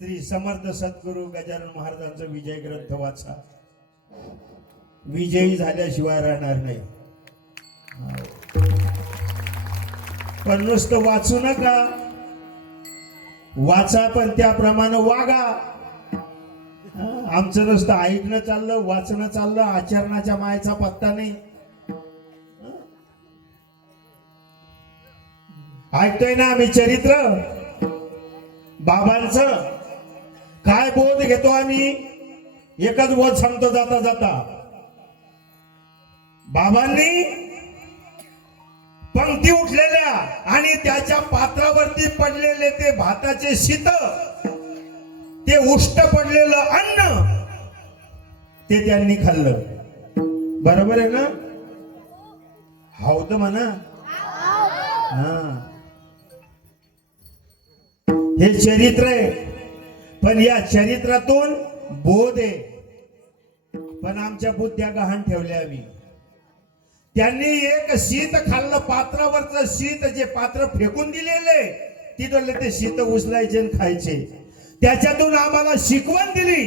श्री समर्थ सद्गुरू गजानन महाराजांचा विजय ग्रंथ वाचा. विजयी झाल्याशिवाय राहणार नाही. पण नुसतं वाचू नका, वाचा पण त्याप्रमाणे वागा. आमचं नुसतं ऐकणं चाललं, वाचणं चाललं, आचरणाच्या मायचा पत्ता नाही. ऐकतोय ना आम्ही चरित्र बाबांचं, काय बोध घेतो आम्ही. एकच बोध सांगतो जाता जाता. बाबांनी पंक्ती उठलेल्या आणि त्याच्या पात्रावरती पडलेले ते भाताचे शीत, ते उष्ट पडलेलं अन्न, ते त्यांनी खाल्लं. बरोबर आहे ना? हाव तर म्हणा. हा, हे चरित्र आहे, पण या चरित्रातून बोध आहे. पण आमच्या बुद्ध्या गहाण ठेवल्या आम्ही. त्यांनी एक शीत खाल्लं, पात्रावरचं शीत, जे पात्र फेकून दिलेले तिथले ते शीत उचलायचे आणि खायचे. त्याच्यातून आम्हाला शिकवण दिली,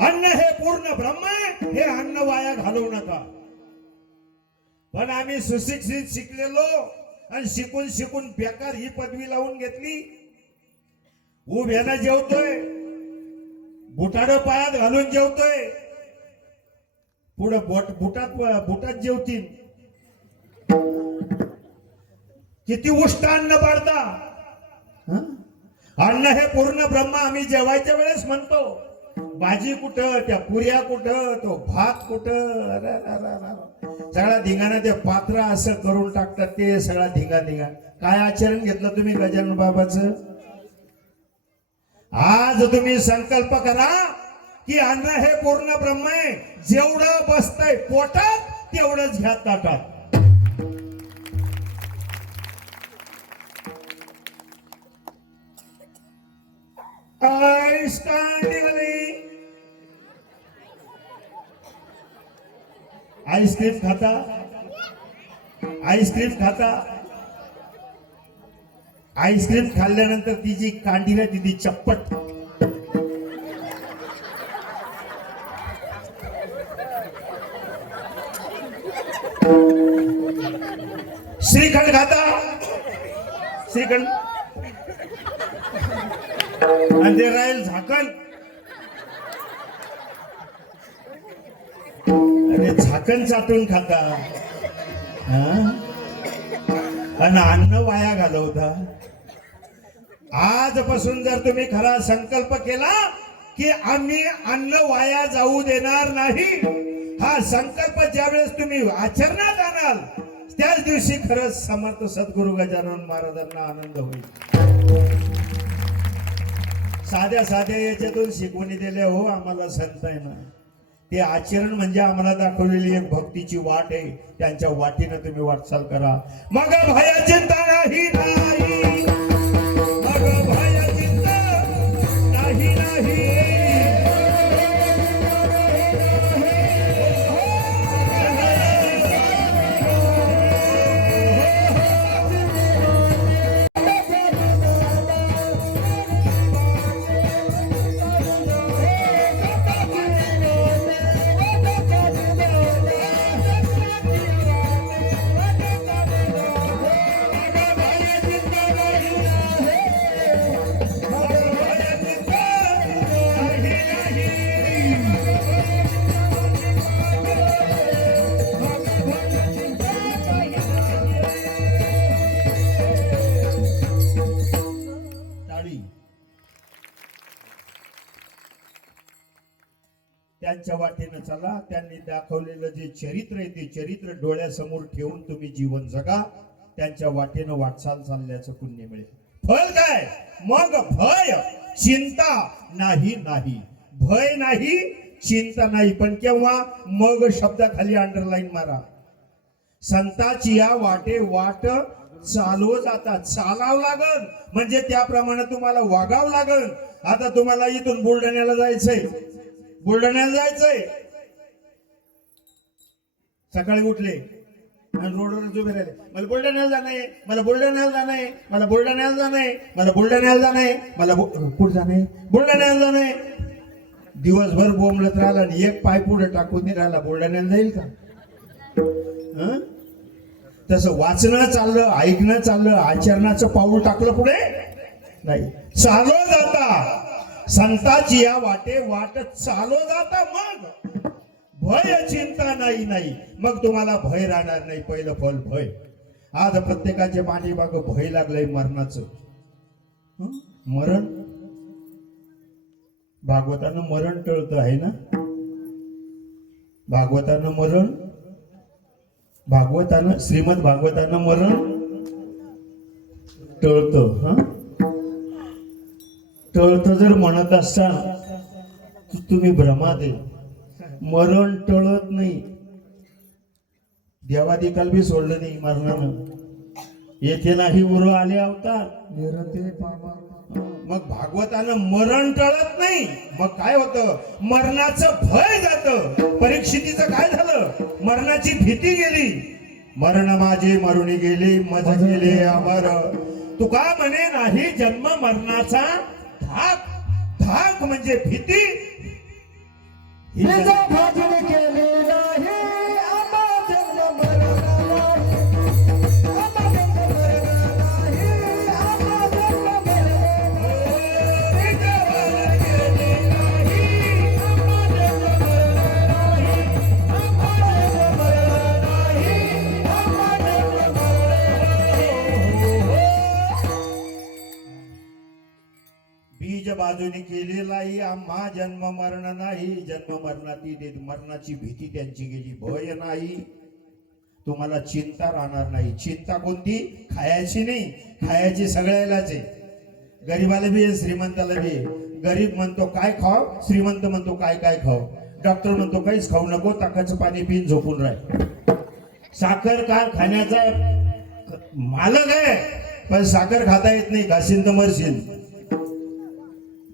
अन्न हे पूर्ण ब्रह्म आहे, हे अन्न वाया घालवू नका. पण आम्ही सुशिक्षित शिकलेलो आणि शिकून शिकून बेकार ही पदवी लावून घेतली. उभ्यानं जेवतोय, बुटाडं पायात घालून जेवतोय, पुढे बुटात जेवतील. किती उष्ट अन्न पाडता. अन्न हे पूर्ण ब्रह्म आम्ही जेवायच्या वेळेस म्हणतो. भाजी कुठं, त्या पुऱ्या कुठं, तो भात कुठं, सगळा धिंगाणा ते पात्र असं करून टाकतात. ते सगळा धिंगा. काय आचरण घेतलं तुम्ही गजानन बाबाचं? आज तुम्ही संकल्प करा की अन्न हे पूर्ण ब्रह्म आहे. जेवढं बसतंय पोटात तेवढंच घ्या ताटात. आईस्क्रीम खाता. आईस्क्रीम खाल्ल्यानंतर तिची कांडीला तिची चप्पट. श्रीखंड खाता, श्रीखंड, आणि ते राहील झाकण. आणि झाकण चाटून खाता. आणि अन्न वाया घालवता. आजपासून जर तुम्ही खरा संकल्प केला की आम्ही अन्न वाया जाऊ देणार नाही, हा संकल्प ज्यावेळेस तुम्ही आचरणात आणाल त्याच दिवशी खरंच समर्थ सद्गुरू गजानन महाराजांना आनंद होईल. साध्या याच्यातून शिकवणी दिल्या हो आम्हाला संत आहे ना. ते आचरण म्हणजे आम्हाला दाखवलेली एक भक्तीची वाट आहे. त्यांच्या वाटेनं तुम्ही वाटचाल करा. मग भय चिंता नाही, मग भय चिंता नाही. त्यांच्या वाटेनं चला. त्यांनी दाखवलेलं जे चरित्र आहे ते चरित्र डोळ्यासमोर ठेवून तुम्ही जीवन जगा. त्यांच्या वाटेनं वाटचाल चालल्याचं पुण्य मिळेल. फळ काय? मग भय चिंता नाही. भय नाही, चिंता नाही. पण केव्हा? मग शब्दाखाली अंडरलाईन मारा. संताची या वाट चालव जातात. चालावं लागल म्हणजे त्याप्रमाणे तुम्हाला वागावं लागल. आता तुम्हाला इथून बुलढाण्याला जायचंय. सकाळी उठले, आणि रोडवर उभे राहिले, मला बुलढाण्याला जाणं आहे, मला बुलढाण्याला जाणं आहे, मला बुलढाण्याला जाणं आहे, मला बुलढाण्याला जाणं आहे, मला कुठं जाणं आहे, बुलढाण्याला जाणं आहे. दिवसभर बोंबलत राहिला आणि एक पाय पुढे टाकून नाही राहिला, बुलढाण्याला जाईल का? तसं वाचणं चाललं, ऐकणं चाललं, आचरणाचं पाऊल टाकलं पुढे नाही. चालो जाता संताची या वाटे वाट चालो जाता, मग भय चिंता नाही नाही, मग तुम्हाला भय राहणार नाही. पहिलं फल भय. आज प्रत्येकाच्या पाठीमागं भय लागलंय मरणाचं. मरण भागवतानं मरण टळतं आहे ना, भागवतानं श्रीमद भागवतानं मरण टळतं. टळतं जर म्हणत असाल तर तुम्ही भ्रमात आहे. मरण टळत नाही. देवादिकाल बी सोडलं नाही मरणानं. येथे नाही उर आले अवतार. मग भागवतानं मरण टळत नाही. मग काय होतं, मरणाचं भय जातं. परीक्षितीचं काय झालं, मरणाची भीती गेली. मरण माझे मरुणी गेले, मज गेले अमर. तुका म्हणे नाही जन्म मरणाचा धाक. धाक म्हणजे भीती. बीज बाजूने केलेलाही आम्हा जन्म मरण नाही. जन्म मरणाची भीती त्यांची गेली. भय नाही. तुम्हाला चिंता राहणार नाही. चिंता कोणती, खायची नाही. खायची सगळ्यालाच आहे. गरीबाला बी आहे, श्रीमंताला बी आहे. गरीब म्हणतो काय खाव, श्रीमंत म्हणतो काय काय खाव. डॉक्टर म्हणतो काहीच खाऊ नको, ताकाचं पाणी पिऊन झोपून राह. साखर कारखान्याचा मालक आहे, पण साखर खाता येत नाही, घासीन तर मरशील.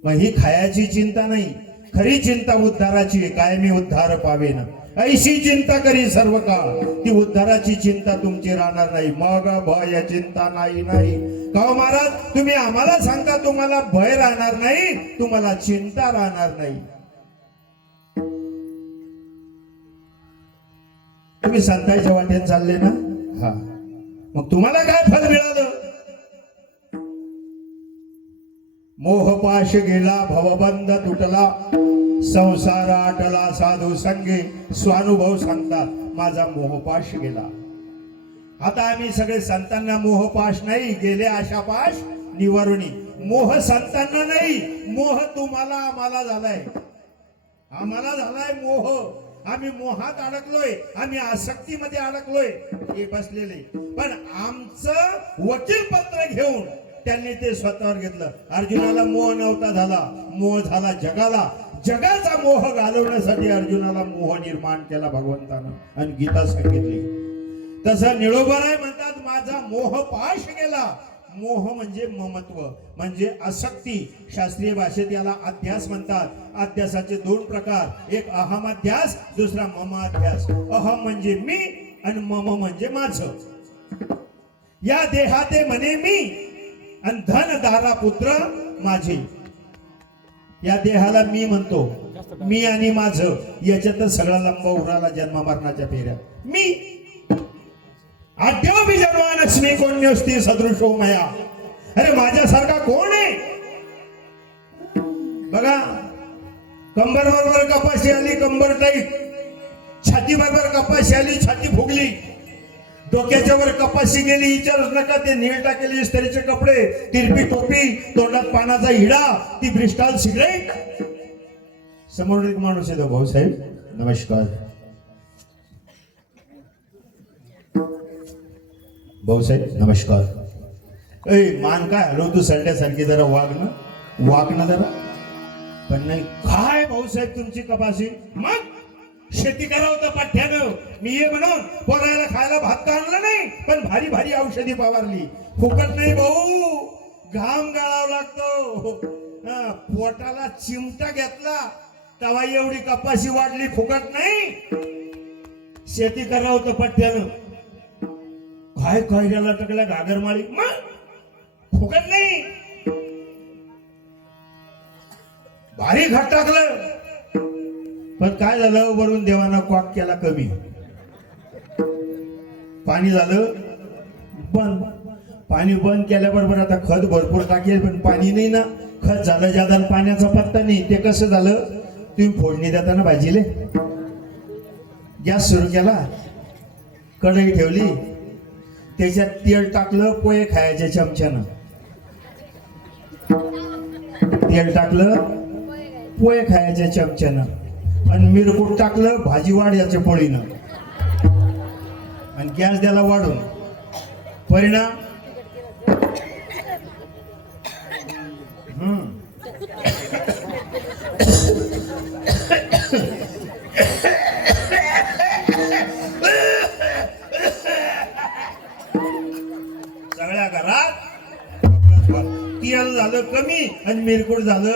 मग ही खायाची चिंता नाही. खरी चिंता उद्धाराची आहे. कायमी उद्धार पावेन ऐशी चिंता करी सर्व काळ. ती उद्धाराची चिंता तुमची राहणार नाही. मग भय चिंता नाही नाही. का महाराज तुम्ही आम्हाला सांगता तुम्हाला भय राहणार नाही, तुम्हाला चिंता राहणार नाही. तुम्ही संतांच्या वाटेत चालले ना, हा, मग तुम्हाला काय फल मिळालं. मोहपाश गेला, भवबंध तुटला, संसार आटला, साधू संगे स्वानुभव सांगतात माझा मोहपाश गेला. आता आम्ही सगळे संतांना मोहपाश नाही, गेले आशापाश निवारुणी. मोह संतांना नाही, मोह तुम्हाला आम्हाला झालाय. आम्हाला झालाय मोह. आम्ही मोहात अडकलोय, आम्ही आसक्तीमध्ये अडकलोय. हे बसलेले पण आमचं वकील पत्र घेऊन त्यांनी ते स्वतःवर घेतलं. अर्जुनाला मोह नव्हता झाला, मोह झाला जगाला. जगाचा मोह घालवण्यासाठी अर्जुनाला मोह निर्माण केला भगवंतानं आणि गीता सांगितली. तसं निळोबराय म्हणतात माझा मोह पाश गेला. मोह म्हणजे ममत्व, म्हणजे आसक्ती. शास्त्रीय भाषेत याला अध्यास म्हणतात. अध्यासाचे दोन प्रकार, एक अहमाध्यास, दुसरा ममाध्यास. अहम म्हणजे मी आणि मम म्हणजे माझं. या देहाते म्हणे मी आणि धन दारा पुत्र माझे. या देहाला मी म्हणतो, मी आणि माझं याच्यातच सगळा लंब उराला जन्म मरणाच्या फेऱ्या. मी आद्यो बीजन्वानस्मी कोण्योस्ती सदृशो मया. अरे माझ्यासारखा कोण आहे. बघा, कंबर बरोबर कपाशी आली, कंबर टाईट. छाती बरोबर कपाशी आली, छाती फुगली. डोक्याच्या वर कपाशी गेली, विचारूच नका. ते नीळ टाकेली इस्त्रीचे कपडे, तिरपी टोपी, तोंडात पानाचा हिडा, ती ब्रिस्टॉल सिगरेट. समोर एक माणूस येतो, भाऊसाहेब नमस्कार. भाऊसाहेब नमस्कार. ए मान काय हलवतो सल्ट्यासारखी, जरा वाग ना जरा. पण नाही. काय भाऊसाहेब तुमची कपाशी. मग शेती करावं तर पाठ्यानं. मी ये म्हणून पोरायला खायला भात का आणलं नाही, पण भारी भारी औषधी फवारली. फुकट नाही भाऊ, घाम गाळावा लागतो. पोटाला चिमटा घेतला तेव्हा एवढी कपाशी वाढली. फुकट नाही. शेती करावं तर पठ्यानं. काय कैऱ्याला टाकल्या घागरमाळी, मग फुकट नाही, भारी घाट टाकलं. पण काय झालं, वरून देवानं कॉक केला कमी, पाणी झालं बंद. पाणी बंद केल्याबरोबर आता खत भरपूर टाकेल, पण पाणी नाही ना. खत झालं ज्यादा, पाण्याचा पत्ता नाही. ते कसं झालं, तुम्ही फोडणी देताना भाजीले गॅस सुरू केला, कढई ठेवली, त्याच्यात तेल टाकलं, पोहे खायच्या चमच्यानं तेल टाकलं, पोहे खायच्या चमच्यानं, आणि मिरकूट टाकलं, भाजी वाढायच्या पोळीनं, आणि गॅस द्याला वाढून. परिणाम सगळ्या घरात तेल झालं कमी आणि मिरकूट झालं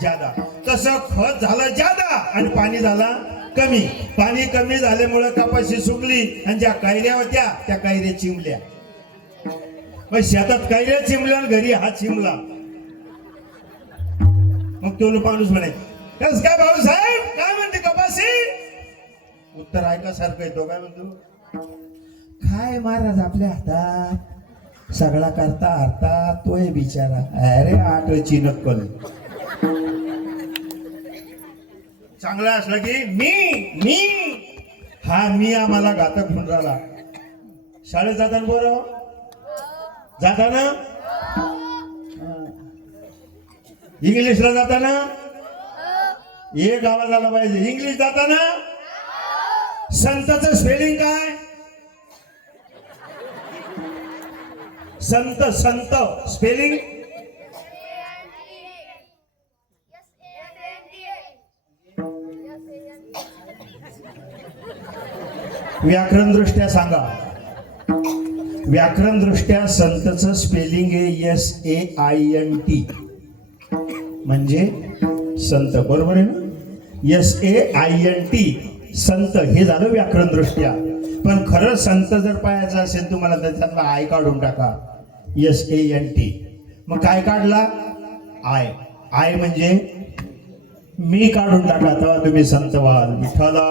ज्यादा. तसं खत झालं ज्यादा आणि पाणी झालं कमी. पाणी कमी झाल्यामुळे कपाशी सुकली आणि ज्या कैऱ्या होत्या त्या कैऱ्या चिमल्या. मग शेतात कैऱ्या चिमल्या आणि घरी हा चिमला. मग तो माणूस म्हणे, कस काय भाऊसाहेब, काय म्हणते कपाशी? उत्तर ऐकासारखं येतो. काय म्हणतो, काय महाराज आपल्या हातात सगळा करता हरता तोय बिचारा. अरे आठची नक्कल. चांगला असला की मी हा मी आम्हाला घातक म्हणून राहिला. शाळेत जाताना बरं जाताना, इंग्लिशला जाताना एक आवाज आला पाहिजे. इंग्लिश जाताना संतचं स्पेलिंग काय? संत संत स्पेलिंग व्याकरण दृष्ट्या सांगा. व्याकरण दृष्ट्या संतचं स्पेलिंग आहे SAINT, म्हणजे संत. बरोबर आहे ना? SAINT संत हे झालं व्याकरण दृष्ट्या. पण खरं संत जर पाहायचं असेल तुम्हाला तर त्यातला आय काढून टाका, SANT. मग काय काढला? आय. आय म्हणजे मी काढून टाका, तेव्हा तुम्ही संत व्हाल. विठ्ठला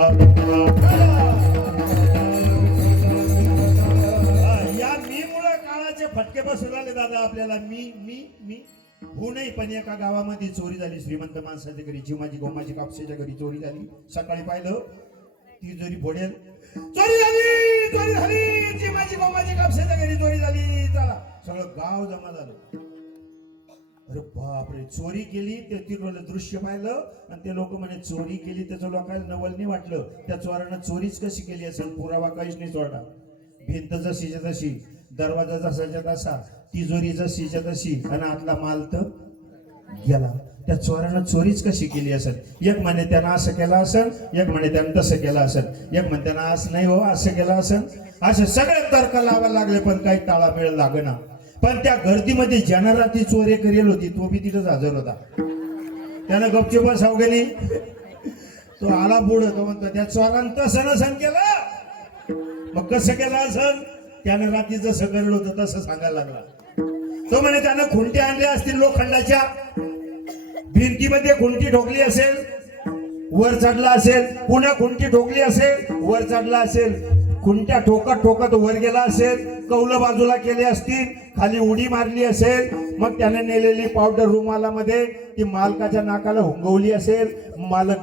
या मी मुळे काळाचे फटके बसून आले दादा आपल्याला. मी मी मी हो नाही. पण एका गावामध्ये चोरी झाली. श्रीमंत माणसाच्या घरी, चिमाजी गोमाजी कापसेच्या घरी चोरी झाली. सकाळी पाहिलं ती जोरी फोडेल, चोरी झाली, चोरी झाली, चिमाजी गोमाजी कापसेच्या घरी चोरी झाली. चला सगळं गाव जमा झालं. अरे बापरे, चोरी केली. ते तिथलं दृश्य पाहिलं आणि ते लोक म्हणे चोरी केली. त्याचं लोकांना नवल नाही वाटलं. त्या चोरानं चोरीच कशी केली असेल, पुरावा काहीच नाही चोरला. भिंत जशीच्या तशी, दरवाजा जसाच्या तसा, तिजोरी जशीच्या तशी, आणि आतला माल तर गेला. त्या चोरानं चोरीच कशी केली असेल. एक म्हणे त्यानं असं केलं असेल, एक म्हणे त्यानं तसं केलं असेल, एक म्हणे त्यानं असं नाही हो असं केलं असेल. असे सगळे तर्क लावायला लागले, पण काही ताळामेळ लागेना. पण त्या गर्दीमध्ये ज्यानं रात्री चोरी करेल होती तो बी तिथंच हजर होता. त्यानं गपचूप सावगेली. तो आला पुढं, तो म्हणतो त्या चोरानं तसं नसन केलं. मग कसं केलं असेल? त्यानं रात्री जसं करलं होतं तसं सांगायला लागला. तो म्हणे त्यानं खुंटी आणल्या असतील लोखंडाच्या, भिंतीमध्ये खुंटी ठोकली असेल, वर चढला असेल, पुन्हा खुंटी ठोकली असेल, वर चढला असेल, खुंट्या ठोकत ठोकत वर गेला असेल, कौलं बाजूला केले असतील, खाली उडी मारली असेल, मग त्याने नेलेली पावडर रुमालामध्ये ती मालकाच्या नाकाला हुंगवली असेल, मालक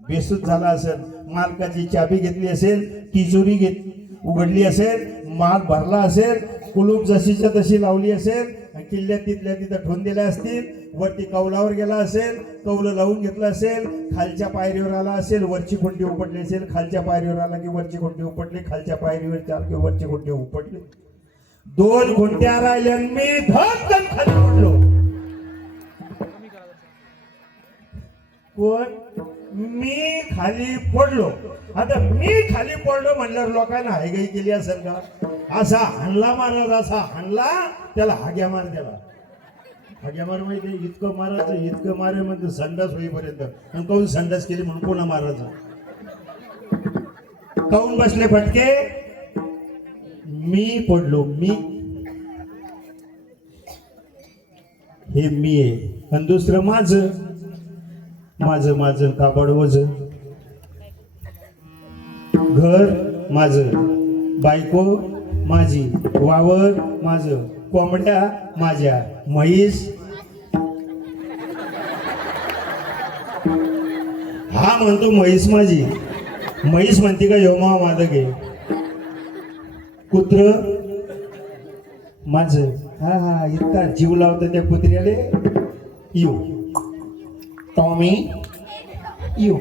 बेसूद झाला असेल, मालकाची चाबी घेतली असेल, तिजोरी उघडली असेल, माल भरला असेल, कुलूप जशीच्या तशी लावली असेल, किल्ल्यात तिथल्या तिथं ठेवून दिल्या असतील, वरती कौलावर गेला असेल, कौलं लावून घेतलं असेल, खालच्या पायरीवर आला असेल, वरची खुंटी उपटली असेल, खालच्या पायरीवर आला की वरची खुंटी उपटली, खालच्या पायरीवर चाल की वरची खुंटी उपटली. 2 खुंट्या राहिल्या, मी धक्कन खाली पडलो. कोण? मी खाली पडलो. आता मी खाली पडलो म्हणल्यावर लोकांना हायगाई केली असेल का? असा हाणला महाराज, असा हाणला, त्याला हाग्या मार दिला. हाग्या मार माहिती, इतकं मारायचं, इतकं मारे म्हणजे संडास होईपर्यंत. आणि काऊन संडास केली म्हणून कोणा मारायचं? काऊन बसले फटके? मी पडलो मी, हे मी आहे. आणि दुसरं माझं माझं माझं कापड वज, घर माझं, बायको माझी, वावर माझं, कोंबड्या माझ्या, म्हैस. हा म्हणतो म्हैस माझी, म्हैस म्हणते का यो मा माझं घे. कुत्र माझं, हा हा इतका जीव लावतं त्या कुत्र्याले. You Tommy you.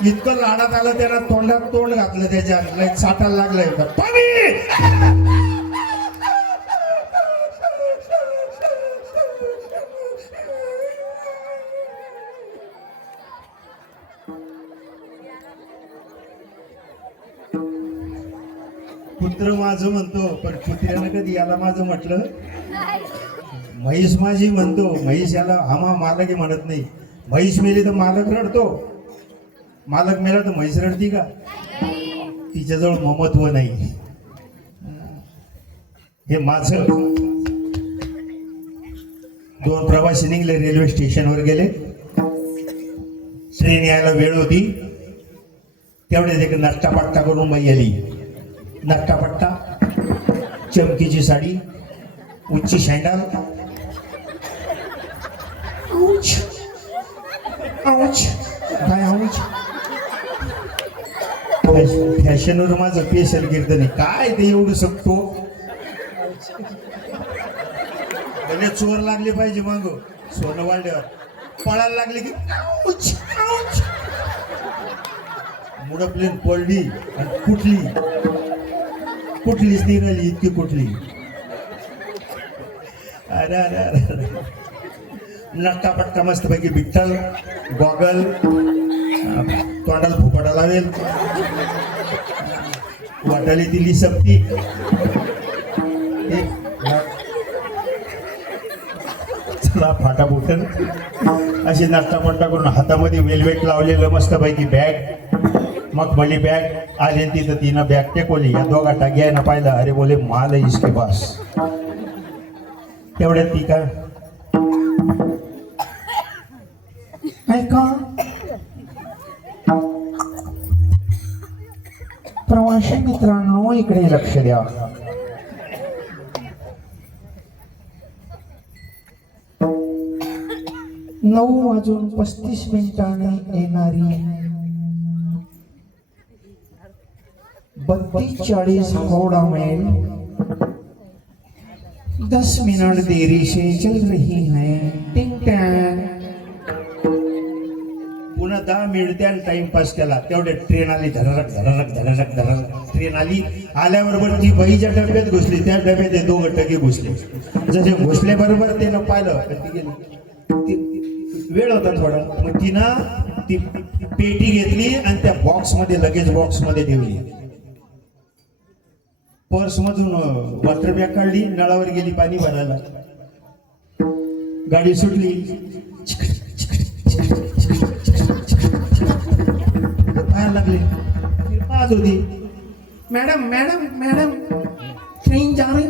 इतकं लाडात आलं त्याला, तोंडात तोंड घातलं त्याच्या, लय चाटायला लागलाय टॉमी. कुत्र माझं म्हणतो, पण कुत्र्यानं कधी याला माझं म्हटलं. म्हैस माझी म्हणतो, म्हैस याला आम्हा मालक म्हणत नाही. म्हैस मेली तर मालक रडतो, मालक मेला तर म्हैस रडती का? तिच्याजवळ ममत्व नाही. हे माझं. दोन प्रवासी निघले, रेल्वे स्टेशनवर गेले. ट्रेन यायला वेळ होती. तेवढे एक नट्टापट्टा करून बाई आली. नट्टापट्टा, चमकीची साडी, उच्ची सँडल. आऊच आऊच काय आऊच. फॅशनवर माझं पेशल कीर्तन आहे. काय ते एवढं शकतो. म्हणजे चोर लागले पाहिजे मग सोनं वाढल्यावर पळायला लागले की आऊच आऊच. मुड प्लेन पडली आणि कुठली कुठलीच निघाली, इतकी कुठली. अरे अरे अरे, नट्टा पट्टा मस्त पैकी विठ्ठल, गॉगल, तोंडाला फुफाटा लावेल, वाटाली दिली सक्ती. चला फाटा फुटल अशी नट्टा पट्टा करून हातामध्ये वेलवेट लावलेलं मस्त पैकी बॅग, मखमली बॅग. आले तिथं तिनं बॅग टेकवली. या दोघा टाक्यानं पाहिलं, अरे बोले माल है इसके पास. तेवढ्यात ती का ऐका, प्रवासी मित्रांनो इकडे लक्ष द्या. नऊ वाजून 35 मिनिटांनी येणारी 32-40 हावड़ा मेल 10 मिनट देरी से चल रही है. टिंग टँग. पुन्हा 10 मिनिट त्यानं टाइमपास केला. तेवढे ट्रेन आली. धररक धररक धररक धररक ट्रेन आली. आल्याबरोबर ती बाईच्या डब्यात घुसली. त्या डब्यात ते दोघं टगे घुसले. जसे घुसले बरोबर त्यानं पाहिलं, ती गेली. वेळ होता थोडा, मग तिनं ती पेटी घेतली आणि त्या बॉक्स मध्ये, लगेज बॉक्स मध्ये ठेवली. पर्स मधून वॉटर बॅग काढली, नळावर गेली पाणी भरायला. गाडी सुटली. पाहायला लागली. पाहत होती, मॅडम मॅडम मॅडम ट्रेन जा रही.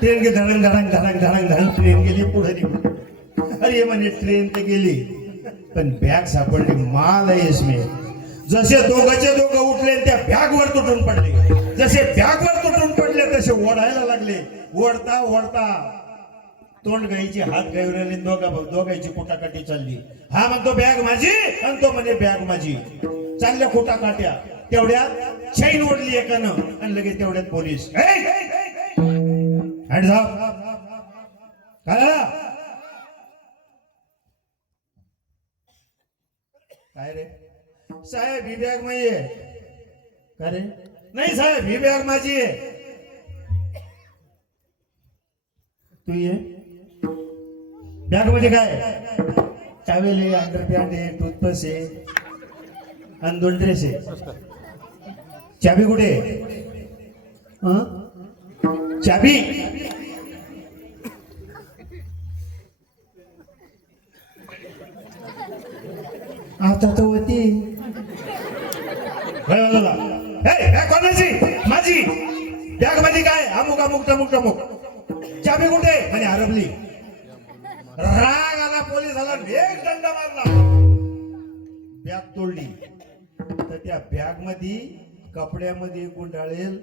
ट्रेन के धडंग धडंग धडंग धडंग धडंग ट्रेन गेली पुढे निघून. अरे म्हणे ट्रेन तर गेली, पण बॅग सापडली. माल आहे इसमें. जसे दोघांचे दोघं उठले त्या बॅगवर तुटून पडले. जसे बॅगवर तुटून पडले तसे ओढायला लागले. ओढता ओढता तोंड गायची, हात गायवले. दोघांची कुटाकाटी चालली. हा म्हणतो बॅग माझी, आणि तो म्हणे बॅग माझी. चालल्या कुटाकाट्या. तेवढ्या चैन ओढली एकानं, आणि लगेच तेवढ्यात पोलीस. Hands up. काय रे साहेब, ही बॅग माझी आहे. का रे? नाही साहेब, ही बॅग माझी आहे. तू ये. बॅग मध्ये काय? टॉवेल आहे, अंडरपॅन्ट आहे, टूथपेस्ट आहे आणि 2 ड्रेस आहे. चाबी कुठे आहे? चाबी आता तर होती बॅग कोणाची? माझी. बॅग मध्ये काय? अमुक अमुक टमुक टमुक. चाबी कुठे? म्हणे हरवली. राग आला पोलिसाला, एक दंड मारला, बॅग तोडली. तर त्या बॅग मध्ये कपड्यामध्ये गुंडाळेल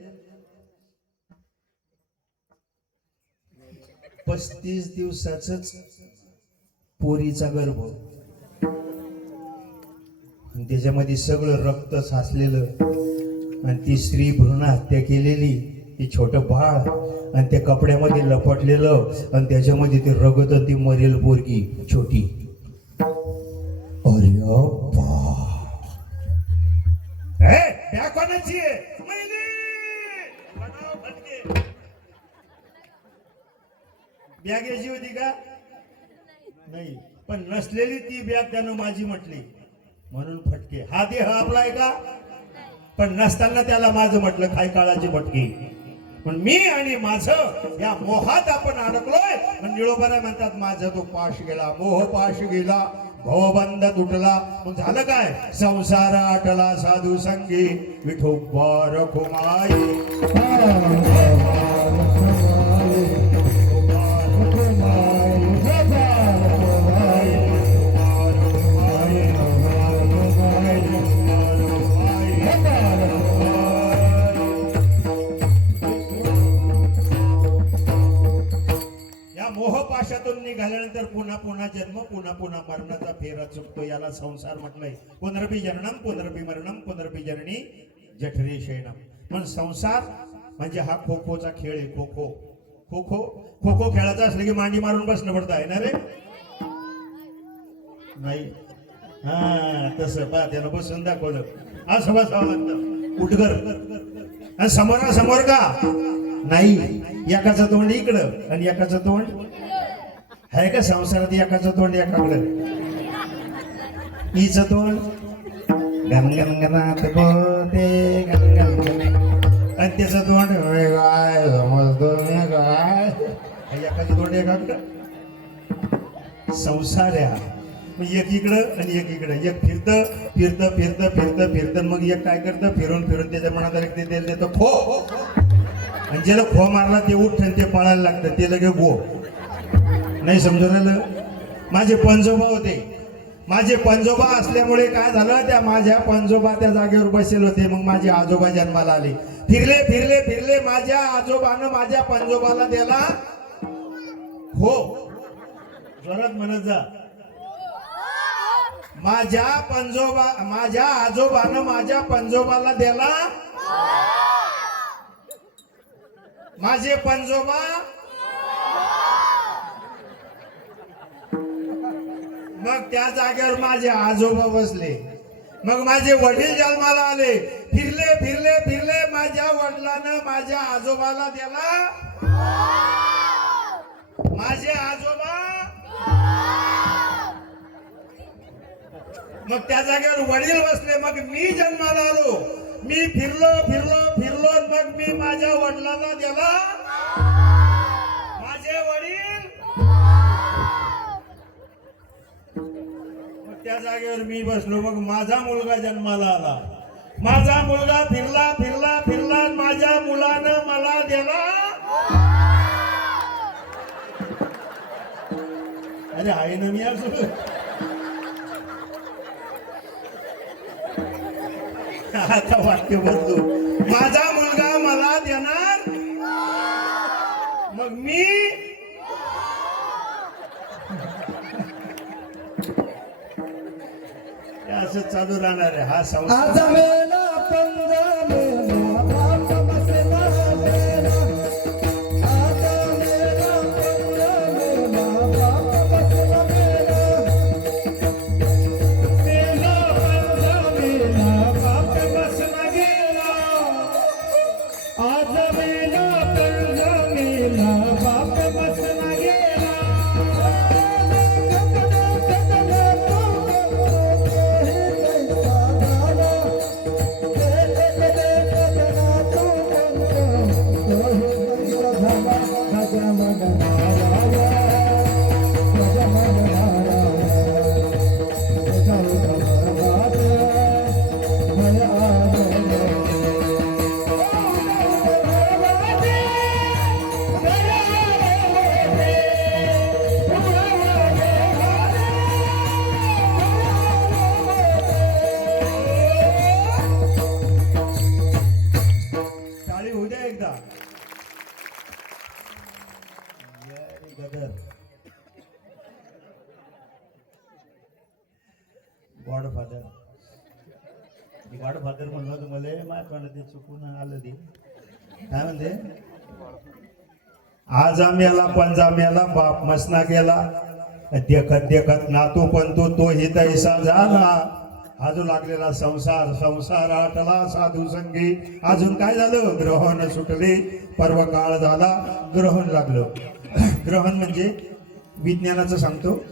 35 दिवसाच पोरीचा गर्भ, आणि त्याच्यामध्ये सगळं रक्त साचलेलं, आणि ती स्त्री भ्रूण हत्या केलेली, ती छोटं बाळ, आणि त्या कपड्यामध्ये लपटलेलं, आणि त्याच्यामध्ये ते रगत, ती मरेल पोरगी छोटी. अरे बॅग कोणाची आहे? बॅग याची होती का? नाही, पण नसलेली ती बॅग त्यानं माझी म्हटली म्हणून फटके. हा देह आपला आहे का? पण नसताना त्याला माझं म्हटलं, काय काळाची फटके. पण मी आणि माझं या मोहात आपण अडकलोय. निळोबाला म्हणतात, माझा तो पाश गेला, मोह पाश गेला, भवबंध तुटला. मग झालं काय? संसार आटला साधू संगी, विठोबा रखुमाई. मोहपाशातून निघाल्यानंतर पुन्हा पुन्हा जन्म, पुन्हा पुन्हा मरणाचा फेरा चुकतो. याला संसार म्हटलंय. पुनरपी जननम पुनरपी मरणम पुनरपी जननी जठरे शयनम. पण संसार म्हणजे हा खो खोचा खेळ आहे. खो खो खो खो खो खो खेळायचा असलं की मांडी मारून बसणं पडतं, आहे ना रे? नाही, हा तसं पा त्यानं बसून दाखवलं, असं बसावं लागतं उठगर. आणि समोरासमोर का नाही, एकाचं तोंड इकडं आणि एकाचं तोंड आहे का संसारात? एकाचं तोंड एकाकडं, हिचं तोंड गणगणगणात बोलते गणगण, आणि त्याचं तोंड काय समजतो काय, एकाचं तोंड एकाकडं. संसार आहे एक इकडं आणि एक इकडं. एक फिरतं फिरतं फिरतं फिरतं फिरतं, मग एक काय करतं, फिरून फिरून त्याच्या मनात देतं खो, आणि ज्याला खो मारला ते उठ ते पळायला लागतं, ते लगे गो. नाही समजून राहिलं? माझे पंजोबा होते. माझे पंजोबा असल्यामुळे काय झालं, त्या माझ्या पंजोबा त्या जागेवर बसेल होते. मग माझे आजोबा जन्माला आले. फिरले फिरले फिरले, माझ्या आजोबानं माझ्या पंजोबाला दिला हो. जोरात म्हणत जा. माझ्या आजोबानं माझ्या पंजोबाला दिला. माझे पंजोबा मग त्या जागेवर माझे आजोबा बसले. मग माझे वडील जन्माला आले. फिरले फिरले फिरले, माझ्या वडिलांना माझ्या आजोबाला दिला. माझे आजोबा मग त्या जागेवर वडील बसले. मग मी जन्माला आलो. मी फिरलो फिरलो फिरलो, मग मी माझ्या वडिलांना दिला. माझे वडील मग त्या जागेवर मी बसलो. मग माझा मुलगा जन्माला आला. माझा मुलगा फिरला फिरला फिरला, माझ्या मुलानं मला दिला. अरे आहे ना मी असं. आता वाक्य बदलू. माझा मुलगा मला देणार, मग मी असं चालू राहणार आहे हा संसार. गॉडफादर म्हणलं होतं मला माझ्या ते चुकून आलं ते काय म्हणते आज आम्याला पंजाम्याला बाप मसना गेला देखत देखत नातू पंतू तो हितैसा झाला आजू लागलेला संसार संसार आटला साधू संगी अजून काय झालं ग्रहण सुटले पर्व काळ झाला ग्रहण लागलं ग्रहण म्हणजे विज्ञानाचं सांगतो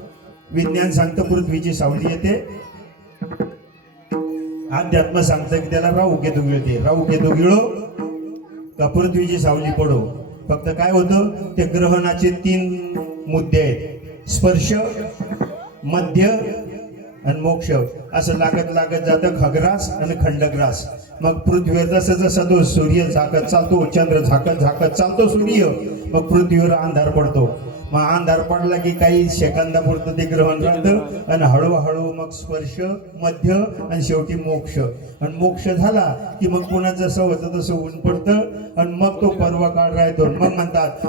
विज्ञान सांगतं पृथ्वीची सावली येते अध्यात्म सांगतं की त्याला राहू केतू गिळते राहू केतू गिळो का पृथ्वीची सावली पडो फक्त काय होतं ते ग्रहणाचे 3 मुद्दे आहेत स्पर्श मध्य आणि मोक्ष असं लागत लागत जातं खग्रास आणि खंडग्रास मग पृथ्वीवर जसं जसं तो सूर्य झाकत चालतो चंद्र झाकत झाकत चालतो सूर्य मग पृथ्वीवर अंधार पडतो मग अंधार पडला की काही सेकंदापुरतं ते ग्रहण राहतं आणि हळूहळू मग स्पर्श मध्य आणि शेवटी मोक्ष आणि मोक्ष झाला की मग पुन्हा जसं होतं तसं ऊन पडतं आणि मग तो पर्व काळ राहतो मग म्हणतात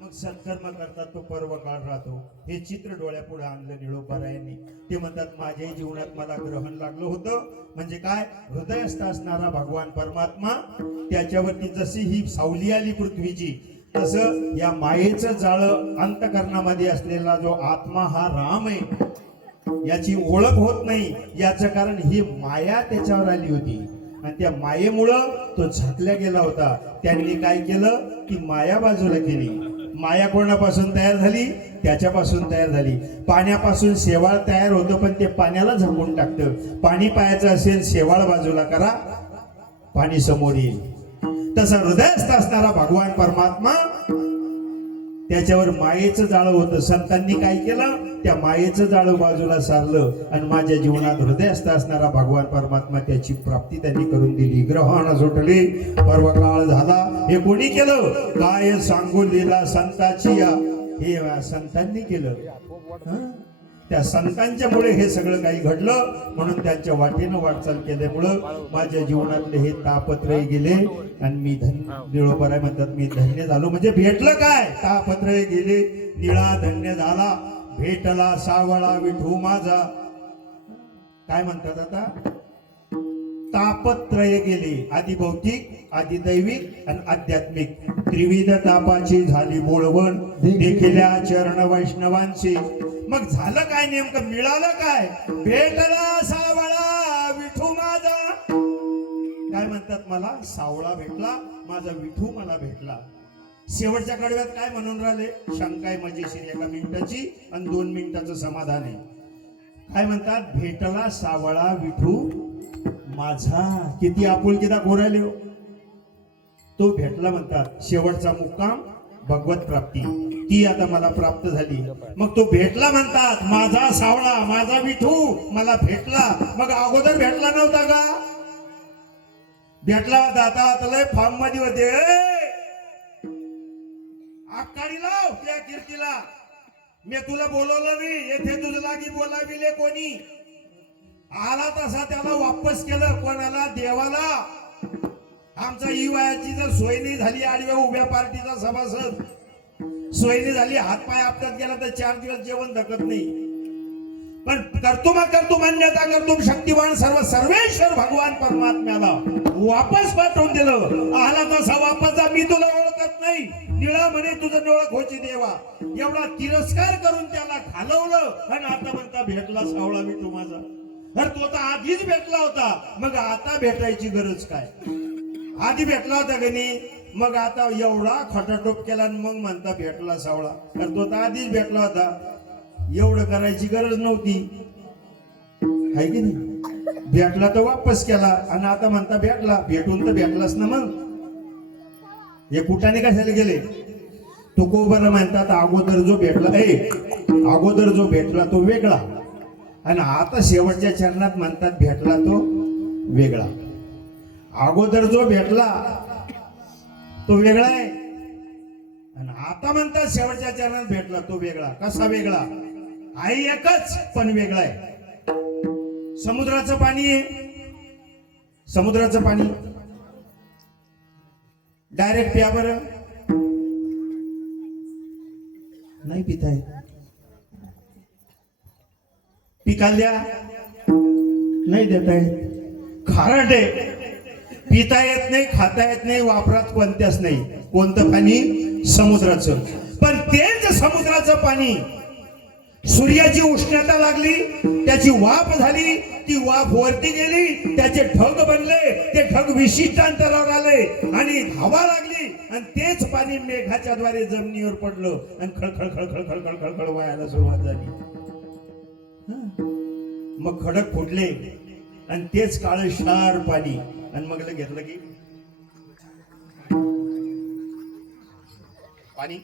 मग सत्कर्म करतात तो पर्व काळ राहतो हे चित्र डोळ्यापुढे आणलं निळोबारायांनी ते म्हणतात माझ्या जीवनात मला ग्रहण लागलं होतं म्हणजे काय हृदयस्थ असणारा भगवान परमात्मा त्याच्यावरती जशी ही सावली आली पृथ्वीची तसं या मायेचं जाळं अंतकरणामध्ये असलेला जो आत्मा हा राम आहे याची ओळख होत नाही याचं कारण ही माया त्याच्यावर आली होती आणि त्या मायेमुळं तो झाकल्या गेला होता त्यांनी काय केलं की माया बाजूला केली माया कोणापासून तयार झाली त्याच्यापासून तयार झाली पाण्यापासून शेवाळ तयार होतं पण ते पाण्याला झाकून टाकतं पाणी पायाचं असेल शेवाळ बाजूला करा पाणी समोर येईल तसा हृदयस्थ असणारा भगवान परमात्मा त्याच्यावर मायेचं जाळं होतं संतांनी काय केलं त्या मायेचं जाळं बाजूला सारलं आणि माझ्या जीवनात हृदयस्थ असणारा भगवान परमात्मा त्याची प्राप्ती त्यांनी करून दिली ग्रहण सुटले पर्व काळ झाला हे कोणी केलं काय सांगू लीला संताची हे संतांनी केलं त्या संतांच्यामुळे हे सगळं काही घडलं म्हणून त्यांच्या वाटेनं वाटचाल केल्यामुळं माझ्या जीवनातले हे तापत्रय गेले आणि मी निळोबाराय म्हणतात मी धन्य झालो म्हणजे भेटलं काय तापत्रय गेले निळा धन्य झाला भेटला सावळा विठू माझा काय म्हणतात आता तापत्रय गेले आधी भौतिक आधी दैविक आणि आध्यात्मिक त्रिविध तापाची झाली बोळवण देखील्या चरण वैष्णवांची मग झालं काय नेमकं मिळालं काय भेटला सावळा विठू माझा काय म्हणतात मला सावळा भेटला माझा विठू मला भेटला शेवटच्या कडव्यात काय म्हणून राहिले शंकाय मजेशीर 1 मिनिटाची आणि 2 मिनिटाचं समाधान आहे काय म्हणतात भेटला सावळा विठू माझा किती आपुलकीदा गोरायले तो भेटला म्हणतात शेवटचा मुक्काम भगवत प्राप्ती ती आता मला प्राप्त झाली मग तो भेटला म्हणतात माझा सावळा माझा विठू मला भेटला मग अगोदर भेटला नव्हता का भेटला होता आता लय फॉर्म मध्ये होते आकाडी लाव त्या कीर्तीला मी तुला बोलवलं नाही येथे तुझं लागी बोलाविले कोणी आला तसा त्याला वापस केलं कोणाला देवाला आमचा वयाची जर सोय नाही झाली आडव्या उभ्या पार्टीचा सभासद सोय नाही झाली हातपाय आपल्यात गेला तर 4 दिवस जेवण धकत नाही पण करतो मान्यता करतो शक्तिवान सर्वेश्वर भगवान परमात्म्याला वापस पाठवून दिलं आला तसा वापस जा मी तुला ओळखत नाही निळा म्हणे तुझं ओळख होची देवा एवढा तिरस्कार करून त्याला घालवलं आणि आता म्हणता भेटला सावळा विठू माझा तर तो तर आधीच भेटला होता मग आता भेटायची गरज काय आधी भेटला होता का नाही मग आता एवढा खटाटोप केला आणि मग म्हणता भेटला सावळा तर तो तर आधीच भेटला होता एवढं करायची गरज नव्हती आहे की नाही भेटला तर वापस केला आणि आता म्हणता भेटला भेटून तर भेटलाच ना मग हे कुठाने कशाला गेले तुकोबर म्हणतात अगोदर जो भेटला तो वेगळा आणि आता शेवटच्या चरणात म्हणतात भेटला तो वेगळा अगोदर जो भेटला तो वेगळा आहे आणि आता म्हणतात शेवटच्या चरणात भेटला तो वेगळा कसा वेगळा आई एकच पण वेगळा आहे समुद्राचं पाणी आहे समुद्राचं पाणी डायरेक्ट प्या बरं नाही पिताय पिकाल्या नाही देता येत, खारट आहे, पिता येत नाही, खाता येत नाही, वापरात कोणत्याच नाही. कोणतं पाणी? समुद्राचं. पण तेच समुद्राचं पाणी सूर्याची उष्णता लागली, त्याची वाफ झाली, ती वाफ वरती गेली, त्याचे ढग बनले, ते ढग विशिष्ट अंतरावर आले आणि हवा लागली आणि तेच पाणी मेघाच्या द्वारे जमिनीवर पडलं आणि खळखळ खळखळ खळखळ खळखळ वाहायला सुरुवात झाली. मग खडक फुटले आणि तेच काळं शार पाणी आणि मग घेतलं की पाणी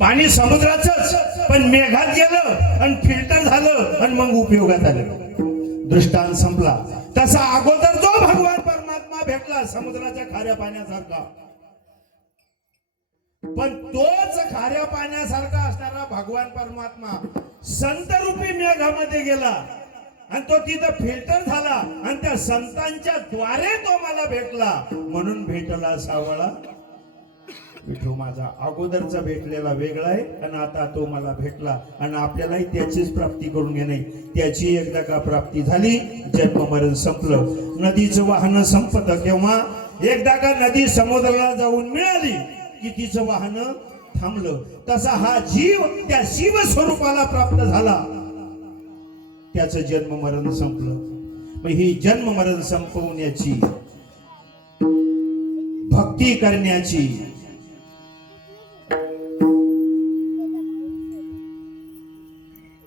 पाणी समुद्राचंच, पण मेघात गेलं आणि फिल्टर झालं आणि मग उपयोगात आलं. दृष्टांत संपला. तसा अगोदर जो भगवान परमात्मा भेटला समुद्राच्या खाऱ्या पाण्यासारखा, पण तोच खाऱ्या पाण्यासारखा असणारा भगवान परमात्मा संत रूपी मेघामध्ये गेला आणि तो तिथं फिल्टर झाला आणि त्या संतांच्या द्वारे तो मला भेटला. म्हणून भेटला सावळा विठू माझा. अगोदरचा भेटलेला वेगळा आहे आणि आता तो मला भेटला आणि आपल्यालाही त्याचीच प्राप्ती करून घेणे. त्याची एकदा का प्राप्ती झाली, जन्म मरण संपलं. नदीचं वाहन संपतं केव्हा? एकदा का नदी समुद्राला जाऊन मिळाली की तिचं वाहन थांबलं. तसा हा जीव त्या शिव स्वरूपाला प्राप्त झाला, त्याचं जन्म मरण संपलं. मग ही जन्म मरण संपवण्याची, भक्ती करण्याची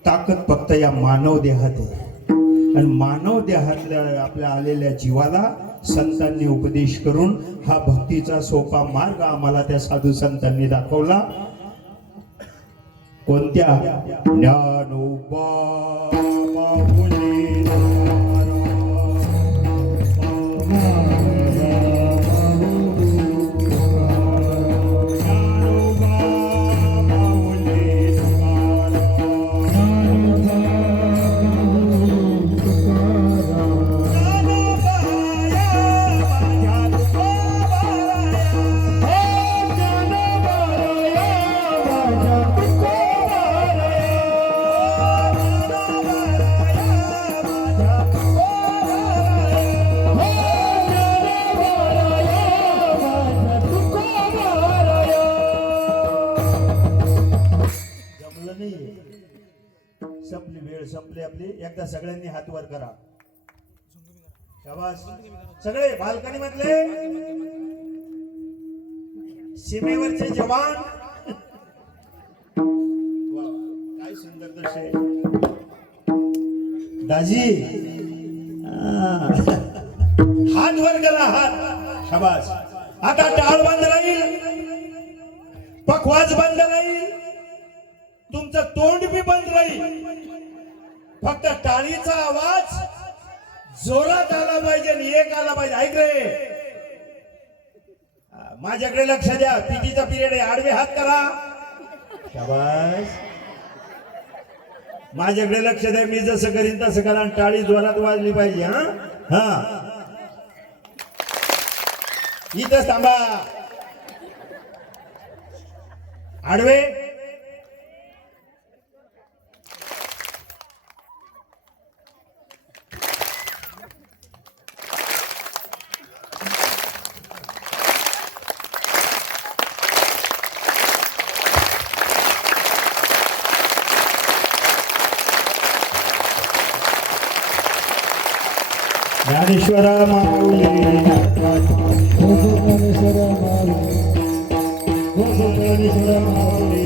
ताकद फक्त या मानव देहात आहे. आणि मानव देहातल्या आपल्या आलेल्या जीवाला संतांनी उपदेश करून हा भक्तीचा सोपा मार्ग आम्हाला त्या साधू संतांनी दाखवला. कोणत्या? ज्ञानोबा संपली, वेळ संपली आपली. एकदा सगळ्यांनी हात वर करा. शाबास. सगळे बाल्कनी मधले सीमेवरचे जवान, काय सुंदर दृश्य. दाजी हात वर करा, हात. शाबास. आता टाळ बंद राहील, पखवाज बंद राहील, तुमचं तोंड बी बंद राहील. फक्त टाळीचा आवाज जोरात आला पाहिजे आणि एक आला पाहिजे. ऐक रे, माझ्याकडे लक्ष द्या. पीटीचा पिरियड आहे. आडवे हात करा. शाबास. माझ्याकडे लक्ष द्या. मी जसं करीन तसं करा आणि टाळी जोरात वाजली पाहिजे. हा हा, इथंच थांबा. आडवे. ज्ञानेश्वरा माऊली, ज्ञानेश्वरा माऊली, ज्ञानेश्वरा माऊली.